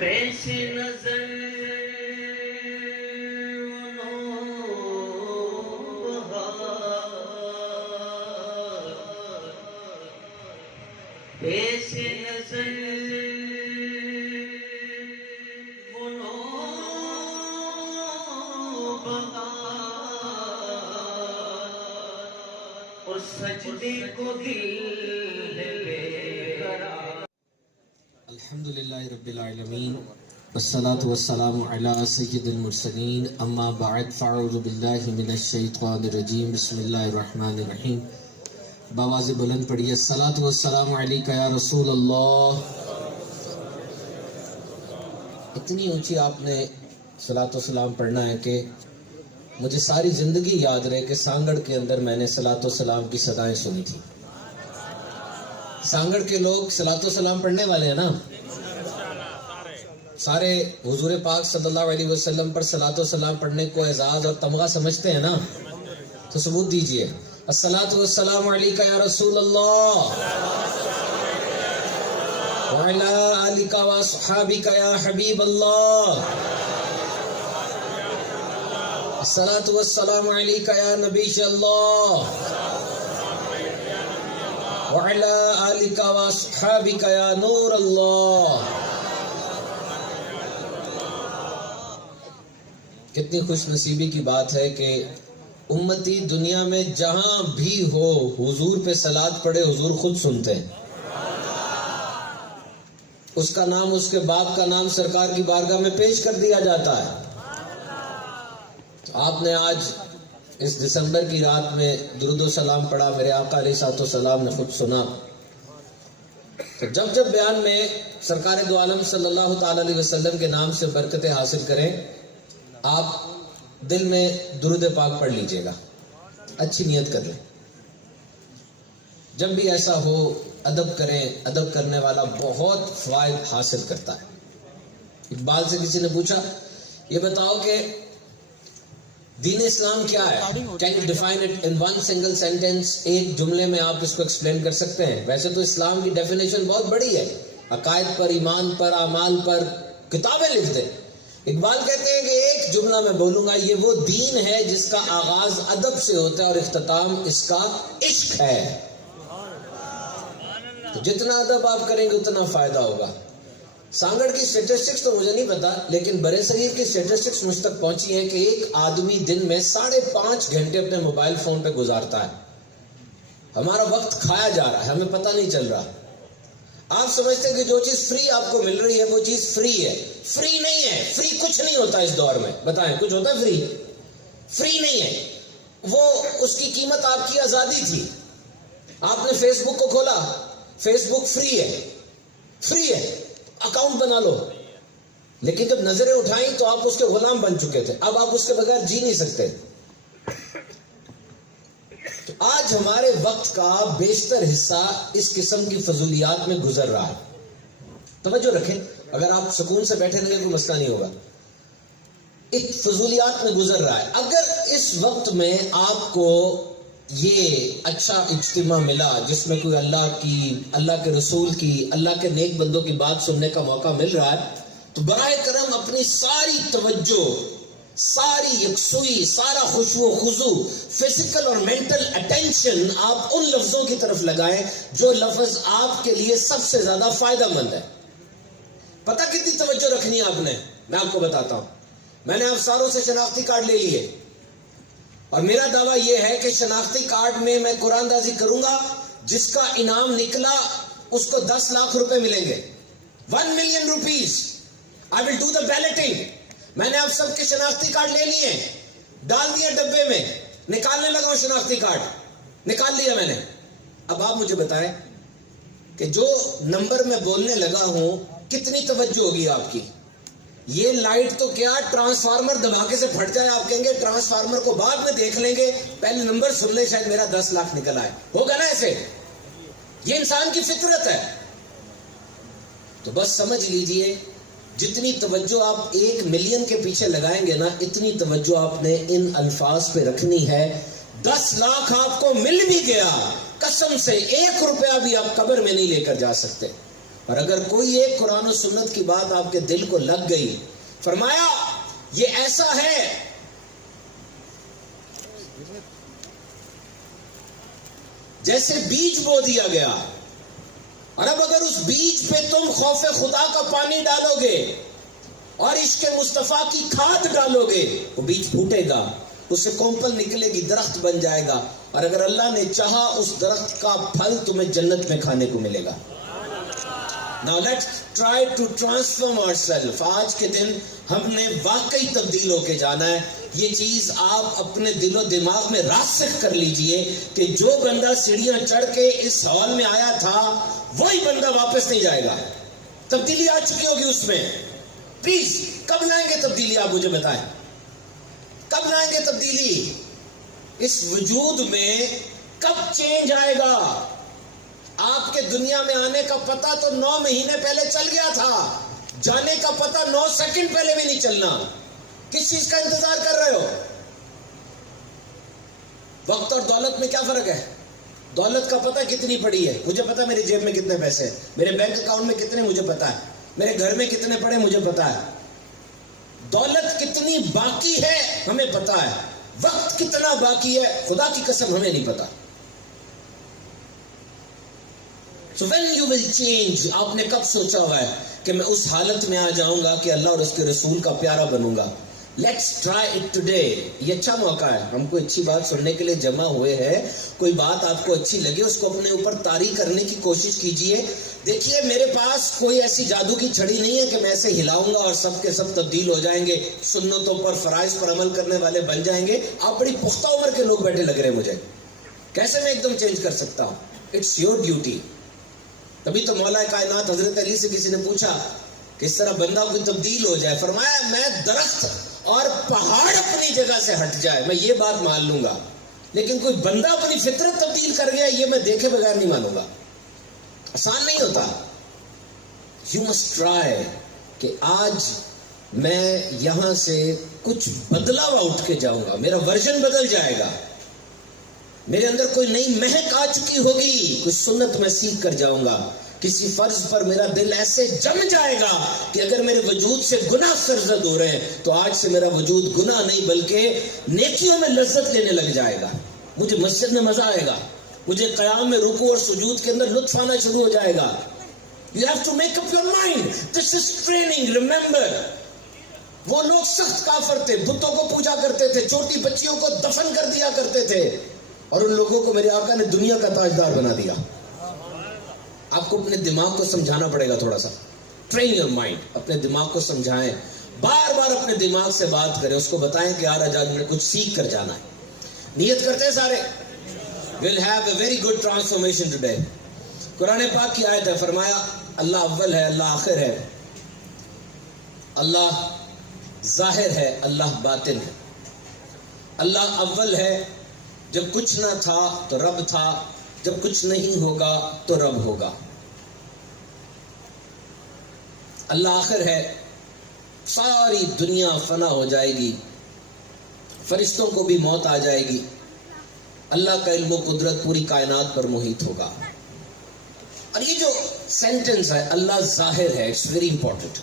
پیش نظر پیش نظر اور سجدے کو دل لے کرا. الحمدللہ رب العالمین والصلاة والسلام علی سید المرسلین اما بعد فاعوذ باللہ من الشیطان الرجیم بسم اللہ الرحمن الرحیم. بآواز بلند پڑھیے الصلاة والسلام علیکہ یا رسول اللہ. اتنی اونچی آپ نے صلاۃ و سلام پڑھنا ہے کہ مجھے ساری زندگی یاد رہے کہ سانگڑ کے اندر میں نے صلاۃ و سلام کی صدائیں سنی تھی. سانگڑ کے لوگ صلاۃ و سلام پڑھنے والے ہیں نا، سارے حضور پاک صلی اللہ علیہ وسلم پر صلاۃ و سلام پڑھنے کو اعزاز اور تمغہ سمجھتے ہیں نا، تو ثبوت دیجئے. الصلاۃ والسلام علیکہ یا رسول اللہ وعلی آلک واصحابک یا حبیب اللہ. الصلاۃ والسلام علیکہ یا نبی اللہ وعلی آلک واصحابک یا نور اللہ. کتنی خوش نصیبی کی بات ہے کہ امتی دنیا میں جہاں بھی ہو حضور پہ صلوات پڑھے، حضور خود سنتے ہیں. اس کا نام، اس کے باپ کا نام سرکار کی بارگاہ میں پیش کر دیا جاتا ہے. تو آپ نے آج اس دسمبر کی رات میں درود و سلام پڑھا، میرے آقا علیہ الصلوۃ والسلام نے خود سنا. تو جب جب بیان میں سرکار دو عالم صلی اللہ تعالی علیہ وسلم کے نام سے برکتیں حاصل کریں، آپ دل میں درود پاک پڑھ لیجئے گا، اچھی نیت کر لیں. جب بھی ایسا ہو ادب کریں، ادب کرنے والا بہت فوائد حاصل کرتا ہے. اقبال سے کسی نے پوچھا یہ بتاؤ کہ دین اسلام کیا ہے؟ Can you define it in one single sentence؟ ایک جملے میں آپ اس کو ایکسپلین کر سکتے ہیں؟ ویسے تو اسلام کی ڈیفینیشن بہت بڑی ہے، عقائد پر، ایمان پر، اعمال پر کتابیں لکھ دیں. اقبال کہتے ہیں کہ ایک جملہ میں بولوں گا، یہ وہ دین ہے جس کا آغاز ادب سے ہوتا ہے اور اختتام اس کا عشق ہے. تو جتنا ادب آپ کریں گے اتنا فائدہ ہوگا. سانگڑ کی سٹیٹسٹکس تو مجھے نہیں پتا، لیکن برے صغیر کی سٹیٹسٹکس مجھ تک پہنچی ہیں کہ ایک آدمی دن میں 5.5 گھنٹے اپنے موبائل فون پہ گزارتا ہے. ہمارا وقت کھایا جا رہا ہے، ہمیں پتہ نہیں چل رہا. آپ سمجھتے ہیں کہ جو چیز فری آپ کو مل رہی ہے وہ چیز فری ہے. فری نہیں ہے، فری کچھ نہیں ہوتا اس دور میں. بتائیں کچھ ہوتا ہے فری؟ فری نہیں ہے. وہ اس کی قیمت آپ کی آزادی تھی. آپ نے فیس بک کو کھولا، فیس بک فری ہے، فری ہے، اکاؤنٹ بنا لو. لیکن جب نظریں اٹھائیں تو آپ اس کے غلام بن چکے تھے. اب آپ اس کے بغیر جی نہیں سکتے. تو آج ہمارے وقت کا بیشتر حصہ اس قسم کی فضولیات میں گزر رہا ہے. توجہ رکھیں، اگر آپ سکون سے بیٹھے رہیں کوئی مسئلہ نہیں ہوگا. ایک فضولیات میں گزر رہا ہے. اگر اس وقت میں آپ کو یہ اچھا اجتماع ملا جس میں کوئی اللہ کی، اللہ کے رسول کی، اللہ کے نیک بندوں کی بات سننے کا موقع مل رہا ہے، تو برائے کرم اپنی ساری توجہ، ساری یکسوئی، سارا خشوع و خضوع، فزیکل اور مینٹل اٹینشن آپ ان لفظوں کی طرف لگائیں جو لفظ آپ کے لیے سب سے زیادہ فائدہ مند ہے. پتہ کتنی توجہ رکھنی ہے آپ نے؟ میں آپ کو بتاتا ہوں. میں نے افسروں سے شناختی کارڈ لے لیے اور میرا دعویٰ یہ ہے کہ شناختی کارڈ میں میں قرآن دازی کروں گا، جس کا انعام نکلا اس کو 10 لاکھ روپے ملیں گے. 1 million rupees. I will do the balloting. میں نے اب سب کے شناختی کارڈ لے لیے، ڈال دیا ڈبے میں، نکالنے لگا ہوں شناختی کارڈ. نکال لیا میں نے. اب آپ مجھے بتائیں کہ جو نمبر میں بولنے لگا ہوں کتنی توجہ ہوگی آپ کی. یہ لائٹ تو کیا ٹرانسفارمر دھماکے سے پھٹ جائے، آپ کہیں گے ٹرانسفارمر کو بعد میں دیکھ لیں گے، پہلے نمبر سن لیں، شاید میرا 10 لاکھ نکل آئے. ہوگا نا ایسے؟ یہ انسان کی فطرت ہے. تو بس سمجھ لیجئے جتنی توجہ آپ 1 ملین کے پیچھے لگائیں گے نا، اتنی توجہ آپ نے ان الفاظ پہ رکھنی ہے. 10 لاکھ آپ کو مل بھی گیا، قسم سے 1 روپیہ بھی آپ قبر میں نہیں لے کر جا سکتے. اور اگر کوئی ایک قرآن و سنت کی بات آپ کے دل کو لگ گئی، فرمایا یہ ایسا ہے جیسے بیج بو دیا گیا، اور اب اگر اس بیج پہ تم خوف خدا کا پانی ڈالو گے اور عشق مصطفیٰ کی کھاد ڈالو گے، وہ بیج پھوٹے گا، اس سے کومپل نکلے گی، درخت بن جائے گا، اور اگر اللہ نے چاہا اس درخت کا پھل تمہیں جنت میں کھانے کو ملے گا۔ Now let's try to transform ourselves۔ آج کے دن ہم نے واقعی تبدیل ہو کے جانا ہے۔ یہ چیز آپ اپنے دل و دماغ میں راسخ کر لیجئے کہ جو بندہ سیڑھیاں چڑھ کے اس ہال میں آیا تھا وہی بندہ واپس نہیں جائے گا۔ تبدیلی آ چکی ہوگی اس میں۔ پلیز کب لائیں گے تبدیلی؟ آپ مجھے بتائیں کب لائیں گے تبدیلی؟ اس وجود میں کب چینج آئے گا؟ آپ کے دنیا میں آنے کا پتہ تو 9 مہینے پہلے چل گیا تھا، جانے کا پتہ 9 سیکنڈ پہلے بھی نہیں چلنا۔ کس چیز کا انتظار کر رہے ہو؟ وقت اور دولت میں کیا فرق ہے؟ دولت کا پتہ کتنی پڑی ہے، مجھے پتا میری جیب میں کتنے پیسے ہیں، میرے بینک اکاؤنٹ میں کتنے مجھے پتا ہے، میرے گھر میں کتنے پڑے مجھے پتا ہے۔ دولت کتنی باقی ہے ہمیں پتا ہے، وقت کتنا باقی ہے خدا کی قسم ہمیں نہیں پتا۔ So when you will change، آپ نے کب سوچا ہوا ہے کہ میں اس حالت میں آ جاؤں گا کہ اللہ اور اس کے رسول کا پیارا بنوں گا؟ Let's try it today۔ یہ اچھا موقع ہے، ہم کوئی اچھی بات سننے کے لیے جمع ہوئے ہیں، کوئی بات آپ کو اچھی لگے اس کو اپنے اوپر طاری کرنے کی کوشش کیجئے۔ دیکھیے میرے پاس کوئی ایسی جادو کی چھڑی نہیں ہے کہ میں ایسے ہلاؤں گا اور سب کے سب تبدیل ہو جائیں گے، سنتوں پر فرائض پر عمل کرنے والے بن جائیں گے۔ آپ بڑی پختہ عمر کے لوگ بیٹھے لگ رہے ہیں مجھے، کیسے میں ایک دم چینج کر سکتا ہوں؟ It's your duty. تبھی تو مولا کائنات حضرت علی سے کسی نے پوچھا کہ اس طرح بندہ کوئی تبدیل ہو جائے، فرمایا میں درخت اور پہاڑ اپنی جگہ سے ہٹ جائے میں یہ بات مان لوں گا، لیکن کوئی بندہ اپنی فطرت تبدیل کر گیا یہ میں دیکھے بغیر نہیں مانوں گا۔ آسان نہیں ہوتا۔ یو مسٹ ٹرائی کہ آج میں یہاں سے کچھ بدلا ہوا اٹھ کے جاؤں گا، میرا ورژن بدل جائے گا، میرے اندر کوئی نئی مہک آ چکی ہوگی، کچھ سنت میں سیکھ کر جاؤں گا، کسی فرض پر میرا دل ایسے جم جائے گا کہ اگر میرے وجود سے گناہ سرزد ہو رہے ہیں تو آج سے میرا وجود گناہ نہیں بلکہ نیکیوں میں لذت لینے لگ جائے گا۔ مجھے مسجد میں مزہ آئے گا، مجھے قیام میں رکوع اور سجود کے اندر لطف آنا شروع ہو جائے گا۔ You have to make up your mind. This is training. Remember، وہ لوگ سخت کافر تھے، بتوں کو پوجا کرتے تھے، چھوٹی بچیوں کو دفن کر دیا کرتے تھے، اور ان لوگوں کو میرے آقا نے دنیا کا تاجدار بنا دیا۔ آپ کو اپنے دماغ کو سمجھانا پڑے گا تھوڑا سا۔ ٹرین یور مائنڈ، اپنے دماغ کو سمجھائیں، بار بار اپنے دماغ سے بات کریں، اس کو بتائیں کہ یار آج میں کچھ سیکھ کر جانا ہے۔ نیت کرتے ہیں سارے؟ we'll have a very good transformation today۔ قرآن پاک کی آیت ہے، فرمایا اللہ اول ہے، اللہ آخر ہے، اللہ ظاہر ہے، اللہ باطن ہے۔ اللہ اول ہے، جب کچھ نہ تھا تو رب تھا، جب کچھ نہیں ہوگا تو رب ہوگا۔ اللہ آخر ہے، ساری دنیا فنا ہو جائے گی، فرشتوں کو بھی موت آ جائے گی، اللہ کا علم و قدرت پوری کائنات پر محیط ہوگا۔ اور یہ جو سینٹنس ہے اللہ ظاہر ہے، اٹس ویری امپورٹنٹ۔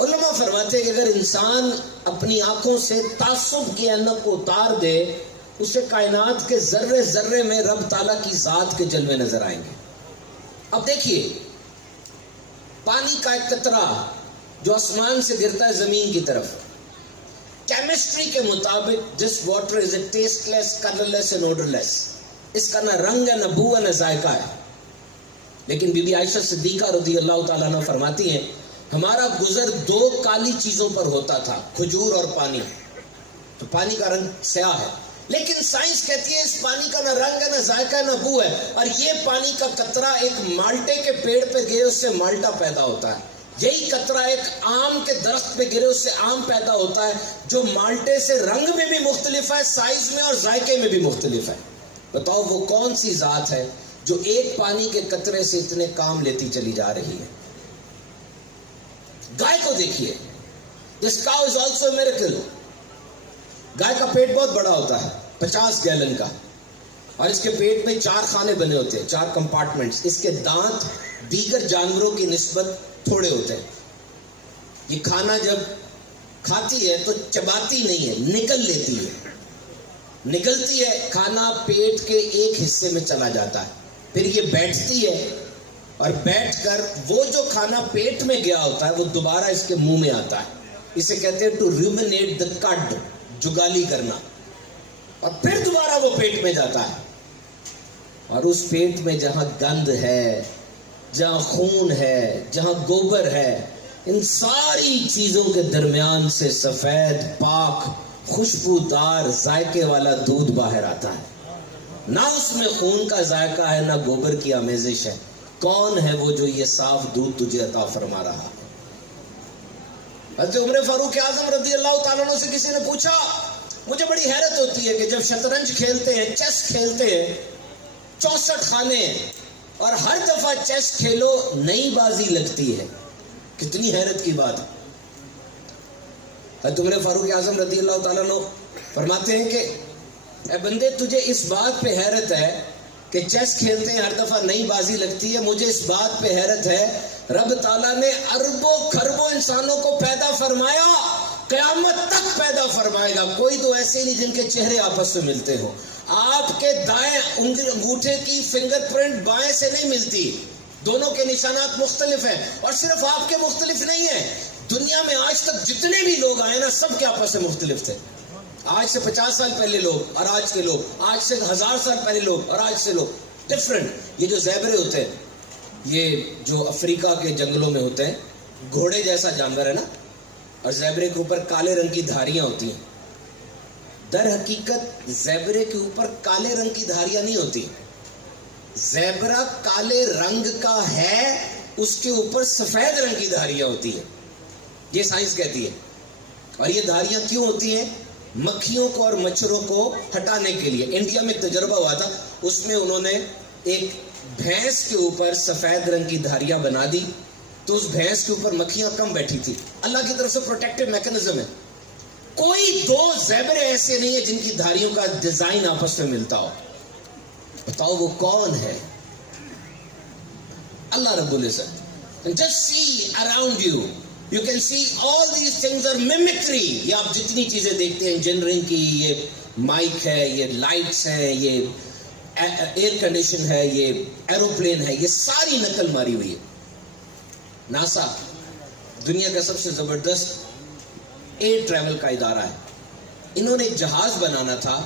علماء فرماتے ہیں کہ اگر انسان اپنی آنکھوں سے تعصب کی اینک کو اتار دے، اسے کائنات کے ذرے ذرے میں رب تعالیٰ کی ذات کے جلوے نظر آئیں گے۔ اب دیکھیے پانی کا ایک قطرہ جو آسمان سے گرتا ہے زمین کی طرف، کیمسٹری کے مطابق this water is a tasteless, colourless and odourless, اس کا نہ رنگ ہے، نہ بو ہے، نہ ذائقہ ہے۔ لیکن بی بی عائشہ صدیقہ رضی اللہ تعالیٰ عنہ فرماتی ہیں ہمارا گزر 2 کالی چیزوں پر ہوتا تھا، کھجور اور پانی۔ تو پانی کا رنگ سیاہ ہے، لیکن سائنس کہتی ہے اس پانی کا نہ رنگ ہے، نہ ذائقہ ہے، نہ بو ہے، اور یہ پانی کا قطرہ ایک مالٹے کے پیڑ پہ گرے اس سے مالٹا پیدا ہوتا ہے، یہی قطرہ ایک آم کے درخت پہ گرے اس سے آم پیدا ہوتا ہے، جو مالٹے سے رنگ میں بھی مختلف ہے، سائز میں اور ذائقے میں بھی مختلف ہے۔ بتاؤ وہ کون سی ذات ہے جو ایک پانی کے قطرے سے اتنے کام لیتی چلی جا رہی ہے؟ گائے کو دیکھیے، دس کاؤ از آلسو اے میریکل۔ گائے کا پیٹ بہت بڑا ہوتا ہے، 50 گیلن کا، اور اس کے پیٹ میں 4 خانے بنے ہوتے ہیں، 4 کمپارٹمنٹس، اس کے دانت دیگر جانوروں کی نسبت تھوڑے ہوتے ہیں. یہ کھانا جب کھاتی ہے تو چباتی نہیں ہے, نگل لیتی ہے. نگلتی ہے, کھانا پیٹ کے ایک حصے میں چلا جاتا ہے, پھر یہ بیٹھتی ہے اور بیٹھ کر وہ جو کھانا پیٹ میں گیا ہوتا ہے وہ دوبارہ اس کے منہ میں آتا ہے. اسے کہتے ہیں ٹو ریومینیٹ دا کڈ, جگالی کرنا, اور پھر دوبارہ وہ پیٹ میں جاتا ہے. اور اس پیٹ میں جہاں گند ہے, جہاں خون ہے, جہاں گوبر ہے, ان ساری چیزوں کے درمیان سے سفید پاک خوشبودار ذائقے والا دودھ باہر آتا ہے. نہ اس میں خون کا ذائقہ ہے, نہ گوبر کی آمیزش ہے. کون ہے وہ جو یہ صاف دودھ تجھے عطا فرما رہا ہے؟ حضرت عمر فاروق اعظم رضی اللہ تعالیٰ عنہ سے کسی نے پوچھا, مجھے بڑی حیرت ہوتی ہے کہ جب شطرنج کھیلتے ہیں, چیس کھیلتے ہیں, 64 خانے ہیں, اور ہر دفعہ چیس کھیلو نئی بازی لگتی ہے, کتنی حیرت کی بات ہے. حضرت عمر فاروق اعظم رضی اللہ تعالیٰ عنہ فرماتے ہیں کہ اے بندے, تجھے اس بات پہ حیرت ہے کہ چیس کھیلتے ہیں ہر دفعہ نئی بازی لگتی ہے, مجھے اس بات پہ حیرت ہے رب تعالیٰ نے اربوں خربوں انسانوں کو پیدا فرمایا, قیامت تک پیدا فرمائے گا, کوئی تو ایسے نہیں جن کے چہرے آپس میں ملتے ہو. آپ کے دائیں انگوٹھے کی فنگر پرنٹ بائیں سے نہیں ملتی, دونوں کے نشانات مختلف ہیں, اور صرف آپ کے مختلف نہیں ہیں, دنیا میں آج تک جتنے بھی لوگ آئے نا سب کے آپس میں مختلف تھے. آج سے 50 سال پہلے لوگ اور آج کے لوگ, آج سے 1000 سال پہلے لوگ اور آج سے لوگ ڈفرنٹ. یہ جو زیبرے ہوتے ہیں, یہ جو افریقہ کے جنگلوں میں ہوتے ہیں, گھوڑے جیسا جانور ہے نا, اور زیبرے کے اوپر کالے رنگ کی دھاریاں ہوتی ہیں. در حقیقت زیبرے کے اوپر کالے رنگ کی دھاریاں نہیں ہوتی, زیبرا کالے رنگ کا ہے, اس کے اوپر سفید رنگ کی دھاریاں ہوتی ہیں, یہ سائنس کہتی ہے. اور یہ دھاریاں کیوں ہوتی ہیں؟ مکھیوں کو اور مچھروں کو ہٹانے کے لیے. انڈیا میں تجربہ ہوا تھا, اس میں انہوں نے ایک بھینس کے اوپر سفید رنگ کی دھاریاں بنا دی, تو اس بھینس کے اوپر مکھیاں کم بیٹھی تھی. اللہ کی طرف سے پروٹیکٹیو میکنزم ہے. کوئی دو زیبرے ایسے نہیں ہیں جن کی دھاریوں کا ڈیزائن آپس میں ملتا ہو. بتاؤ وہ کون ہے؟ اللہ رب العزت. Just see around you. You can see all these things are mimicry. یہ آپ جتنی چیزیں دیکھتے ہیں, انجینئرنگ کی, یہ مائک ہے, یہ لائٹس ہیں, یہ ایئر کنڈیشن ہے, یہ ایروپلین ہے, یہ ساری نقل ماری ہوئی ہے. ناسا دنیا کا سب سے زبردست ایئر ٹریول کا ادارہ ہے. انہوں نے ایک جہاز بنانا تھا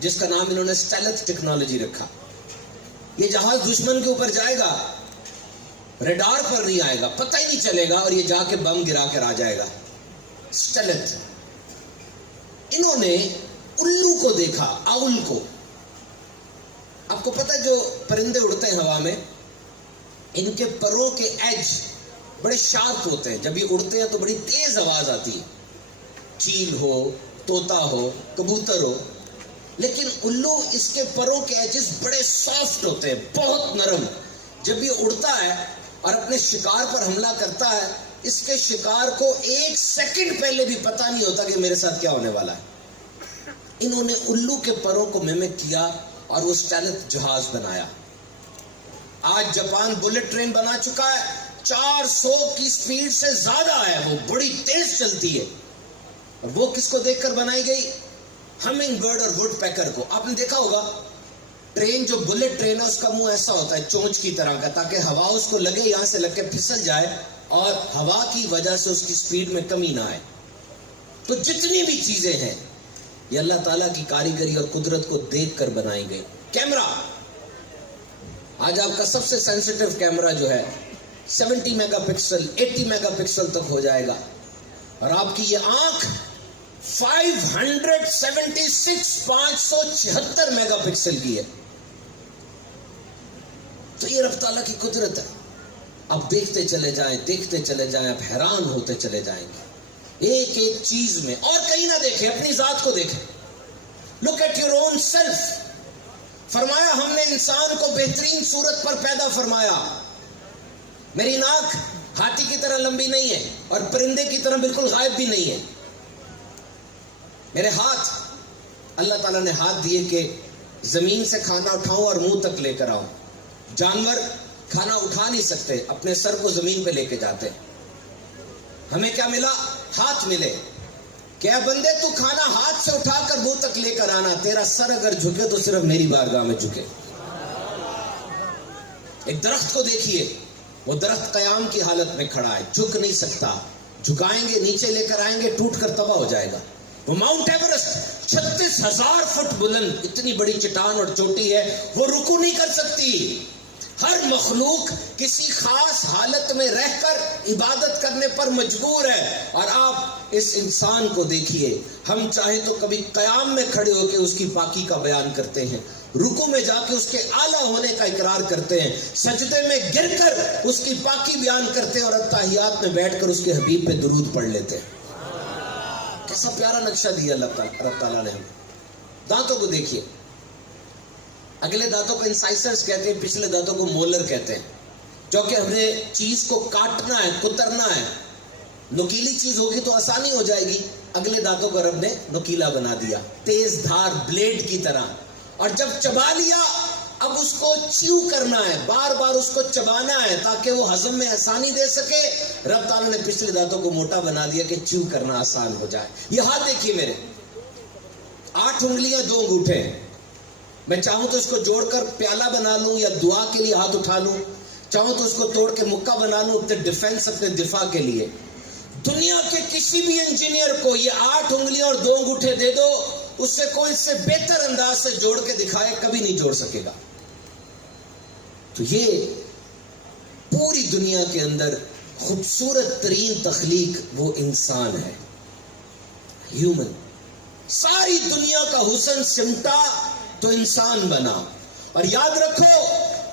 جس کا نام انہوں نے اسٹیلتھ ٹیکنالوجی رکھا. یہ جہاز دشمن کے اوپر جائے گا, ریڈار پر نہیں آئے گا, پتہ ہی نہیں چلے گا, اور یہ جا کے بم گرا کر آ جائے گا. اسٹیلتھ. انہوں نے الو کو دیکھا, اول کو. آپ کو پتہ جو پرندے اڑتے ہیں ہوا میں, ان کے پروں کے ایج بڑے شارپ ہوتے ہیں, جب یہ اڑتے ہیں تو بڑی تیز آواز آتی ہے. چیل ہو, طوطا ہو, کبوتر ہو. لیکن الو اس کے پروں کے ایجز بڑے سافٹ ہوتے ہیں, بہت نرم. جب یہ اڑتا ہے اور اپنے شکار پر حملہ کرتا ہے, اس کے شکار کو 1 سیکنڈ پہلے بھی پتہ نہیں ہوتا کہ میرے ساتھ کیا ہونے والا ہے. انہوں نے الو کے پروں کو ممک کیا اور وہ اسٹیلتھ جہاز بنایا. آج جاپان بلٹ ٹرین بنا چکا ہے, 400 کی سپیڈ سے زیادہ ہے, وہ بڑی تیز چلتی ہے. اور وہ کس کو دیکھ کر بنائی گئی؟ ہمنگ برڈ اور وڈ پیکر کو. آپ نے دیکھا ہوگا ٹرین, جو بلٹ ٹرین ہے اس کا منہ ایسا ہوتا ہے چونچ کی طرح کا, تاکہ ہوا اس کو لگے, یہاں سے لگ کے پھسل جائے اور ہوا کی وجہ سے اس کی سپیڈ میں کمی نہ آئے. تو جتنی بھی چیزیں ہیں یہ اللہ تعالیٰ کی کاریگری اور قدرت کو دیکھ کر بنائی گئی. کیمرہ, آج آپ کا سب سے سینسٹیو کیمرہ جو ہے 70 میگا پکسل 80 میگا پکسل تک ہو جائے گا, اور آپ کی یہ آنکھ 576 میگا پکسل کی ہے. تو یہ رب تعالیٰ کی قدرت ہے. آپ دیکھتے چلے جائیں, دیکھتے چلے جائیں, آپ حیران ہوتے چلے جائیں گے ایک ایک چیز میں. اور کہیں نہ دیکھیں, اپنی ذات کو دیکھیں. Look at your own self. فرمایا ہم نے انسان کو بہترین صورت پر پیدا فرمایا. میری ناک ہاتھی کی طرح لمبی نہیں ہے اور پرندے کی طرح بالکل غائب بھی نہیں ہے. میرے ہاتھ, اللہ تعالیٰ نے ہاتھ دیے کہ زمین سے کھانا اٹھاؤں اور منہ تک لے کر آؤں. جانور کھانا اٹھا نہیں سکتے، اپنے سر کو زمین پہ لے کے جاتے. ہمیں کیا ملا؟ ہاتھ ملے. کیا بندے تو کھانا ہاتھ سے اٹھا کر منہ تک لے کر آنا، تیرا سر اگر جھکے تو صرف میری بارگاہ میں جھکے. ایک درخت کو دیکھیے، وہ درخت قیام کی حالت میں کھڑا ہے، جھک نہیں سکتا. جھکائیں گے نیچے لے کر آئیں گے ٹوٹ کر تباہ ہو جائے گا. وہ ماؤنٹ ایورسٹ 36,000 فٹ بلند اتنی بڑی چٹان اور چوٹی ہے، وہ رکو نہیں کر سکتی. ہر مخلوق کسی خاص حالت میں رہ کر عبادت کرنے پر مجبور ہے. اور آپ اس انسان کو دیکھیے، ہم چاہیں تو کبھی قیام میں کھڑے ہو کے اس کی پاکی کا بیان کرتے ہیں، رکوع میں جا کے اس کے اعلیٰ ہونے کا اقرار کرتے ہیں، سجدے میں گر کر اس کی پاکی بیان کرتے ہیں، اور اتحیات میں بیٹھ کر اس کے حبیب پہ درود پڑھ لیتے ہیں. کیسا پیارا نقشہ دیا اللہ تعالیٰ نے ہمیں. دانتوں کو دیکھیے، اگلے دانتوں کو انسائسرز کہتے ہیں، پچھلے دانتوں کو مولر کہتے ہیں. کیونکہ ہم نے چیز کو کاٹنا ہے، کترنا ہے. نکیلی چیز ہوگی تو آسانی ہو جائے گی. اگلے دانتوں کو رب نے نکیلا بنا دیا، تیز دھار بلیڈ کی طرح. اور جب چبا لیا اب اس کو چیو کرنا ہے، بار بار اس کو چبانا ہے تاکہ وہ ہضم میں آسانی دے سکے. رب تعالیٰ نے پچھلے دانتوں کو موٹا بنا دیا کہ چیو کرنا آسان ہو جائے. یہ ہاتھ دیکھیے میرے، 8 انگلیاں 2 انگوٹھے. میں چاہوں تو اس کو جوڑ کر پیالہ بنا لوں یا دعا کے لیے ہاتھ اٹھا لوں، چاہوں تو اس کو توڑ کے مکہ بنا لوں اپنے ڈیفنس، اپنے دفاع کے لیے. دنیا کے کسی بھی انجینئر کو یہ 8 انگلیاں اور 2 انگوٹھے دے دو، اس سے کوئی اس سے بہتر انداز سے جوڑ کے دکھائے کبھی نہیں جوڑ سکے گا. تو یہ پوری دنیا کے اندر خوبصورت ترین تخلیق وہ انسان ہے، ہیومن. ساری دنیا کا حسن سمٹا تو انسان بنا. اور یاد رکھو،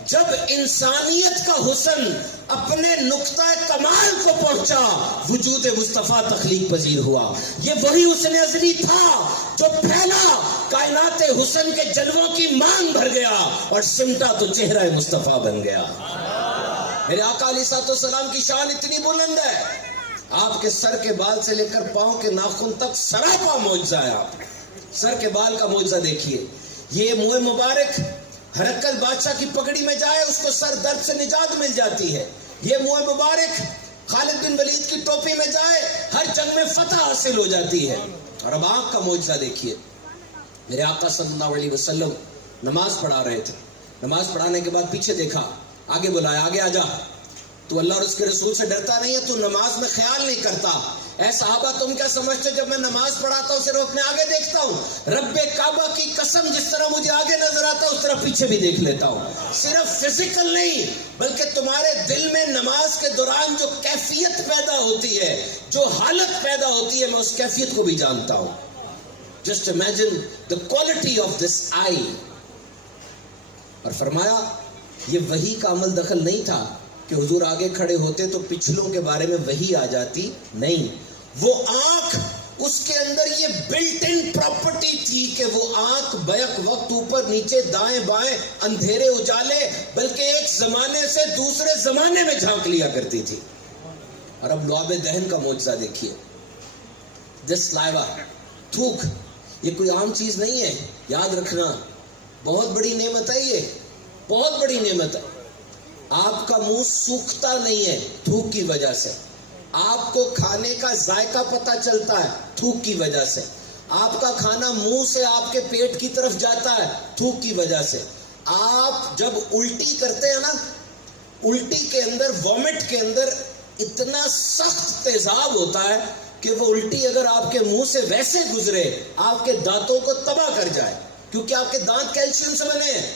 جب انسانیت کا حسن اپنے نقطہ کمال کو پہنچا، وجود مصطفیٰ تخلیق پذیر ہوا. یہ وہی حسن ازلی تھا جو پھیلا، کائنات حسن کے جلووں کی مانگ بھر گیا اور سمٹا تو چہرہ مصطفیٰ بن گیا. میرے آقا علیہ الصلوۃ والسلام کی شان اتنی بلند ہے، آپ کے سر کے بال سے لے کر پاؤں کے ناخن تک سراپا معجزہ ہے. آپ سر کے بال کا معجزہ دیکھیے. یہ منہ مبارک ہرقل بادشاہ کی پگڑی میں جائے اس کو سر درد سے نجات مل جاتی ہے. یہ منہ مبارک خالد بن ولید کی ٹوپی میں جائے ہر جنگ میں فتح حاصل ہو جاتی ہے. اور اب آنکھ کا معجزہ دیکھیے. میرے آقا صلی اللہ علیہ وسلم نماز پڑھا رہے تھے، نماز پڑھانے کے بعد پیچھے دیکھا، آگے بلایا، آگے آ جا، تو اللہ اور اس کے رسول سے ڈرتا نہیں ہے، تو نماز میں خیال نہیں کرتا. اے صحابہ تم کیا سمجھتے ہو جب میں نماز پڑھاتا ہوں صرف اپنے آگے دیکھتا ہوں؟ رب کعبہ کی قسم جس طرح مجھے آگے نظر آتا ہے اس طرح پیچھے بھی دیکھ لیتا ہوں. صرف فزیکل نہیں بلکہ تمہارے دل میں نماز کے دوران جو کیفیت پیدا ہوتی ہے، جو حالت پیدا ہوتی ہے، میں اس کیفیت کو بھی جانتا ہوں. Just imagine the quality of this eye. اور فرمایا یہ وحی کا عمل دخل نہیں تھا کہ حضور آگے کھڑے ہوتے تو پچھلوں کے بارے میں وحی آ جاتی، نہیں. وہ آنکھ، اس کے اندر یہ بلٹ ان پراپرٹی تھی کہ وہ آنکھ بیک وقت اوپر نیچے دائیں بائیں اندھیرے اجالے بلکہ ایک زمانے سے دوسرے زمانے میں جھانک لیا کرتی تھی. اور اب لعاب دہن کا معجزہ دیکھیے. دس سلائیوا، تھوک، یہ کوئی عام چیز نہیں ہے، یاد رکھنا بہت بڑی نعمت ہے. یہ بہت بڑی نعمت ہے. آپ کا منہ سوکھتا نہیں ہے تھوک کی وجہ سے. آپ کو کھانے کا ذائقہ پتہ چلتا ہے تھوک کی وجہ سے. آپ کا کھانا منہ سے آپ کے پیٹ کی طرف جاتا ہے تھوک کی وجہ سے. آپ جب الٹی کرتے ہیں نا، الٹی کے اندر، وومٹ کے اندر اتنا سخت تیزاب ہوتا ہے کہ وہ الٹی اگر آپ کے منہ سے ویسے گزرے آپ کے دانتوں کو تباہ کر جائے، کیونکہ آپ کے دانت کیلشیم سے بنے ہیں،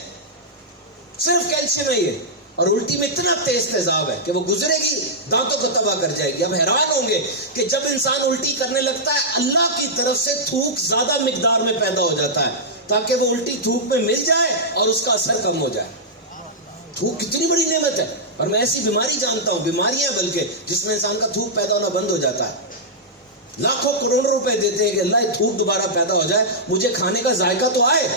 صرف کیلشیم ہے یہ. اور الٹی میں اتنا تیز تیزاب ہے کہ وہ گزرے گی دانتوں کو تباہ کر جائے گی. اب حیران ہوں گے کہ جب انسان الٹی کرنے لگتا ہے اللہ کی طرف سے تھوک زیادہ مقدار میں پیدا ہو جاتا ہے تاکہ وہ الٹی تھوک میں مل جائے اور اس کا اثر کم ہو جائے. تھوک کتنی بڑی نعمت ہے. اور میں ایسی بیماری جانتا ہوں، بیماریاں بلکہ، جس میں انسان کا تھوک پیدا ہونا بند ہو جاتا ہے. لاکھوں کروڑوں روپے دیتے ہیں کہ اللہ یہ تھوک دوبارہ پیدا ہو جائے، مجھے کھانے کا ذائقہ تو آئے.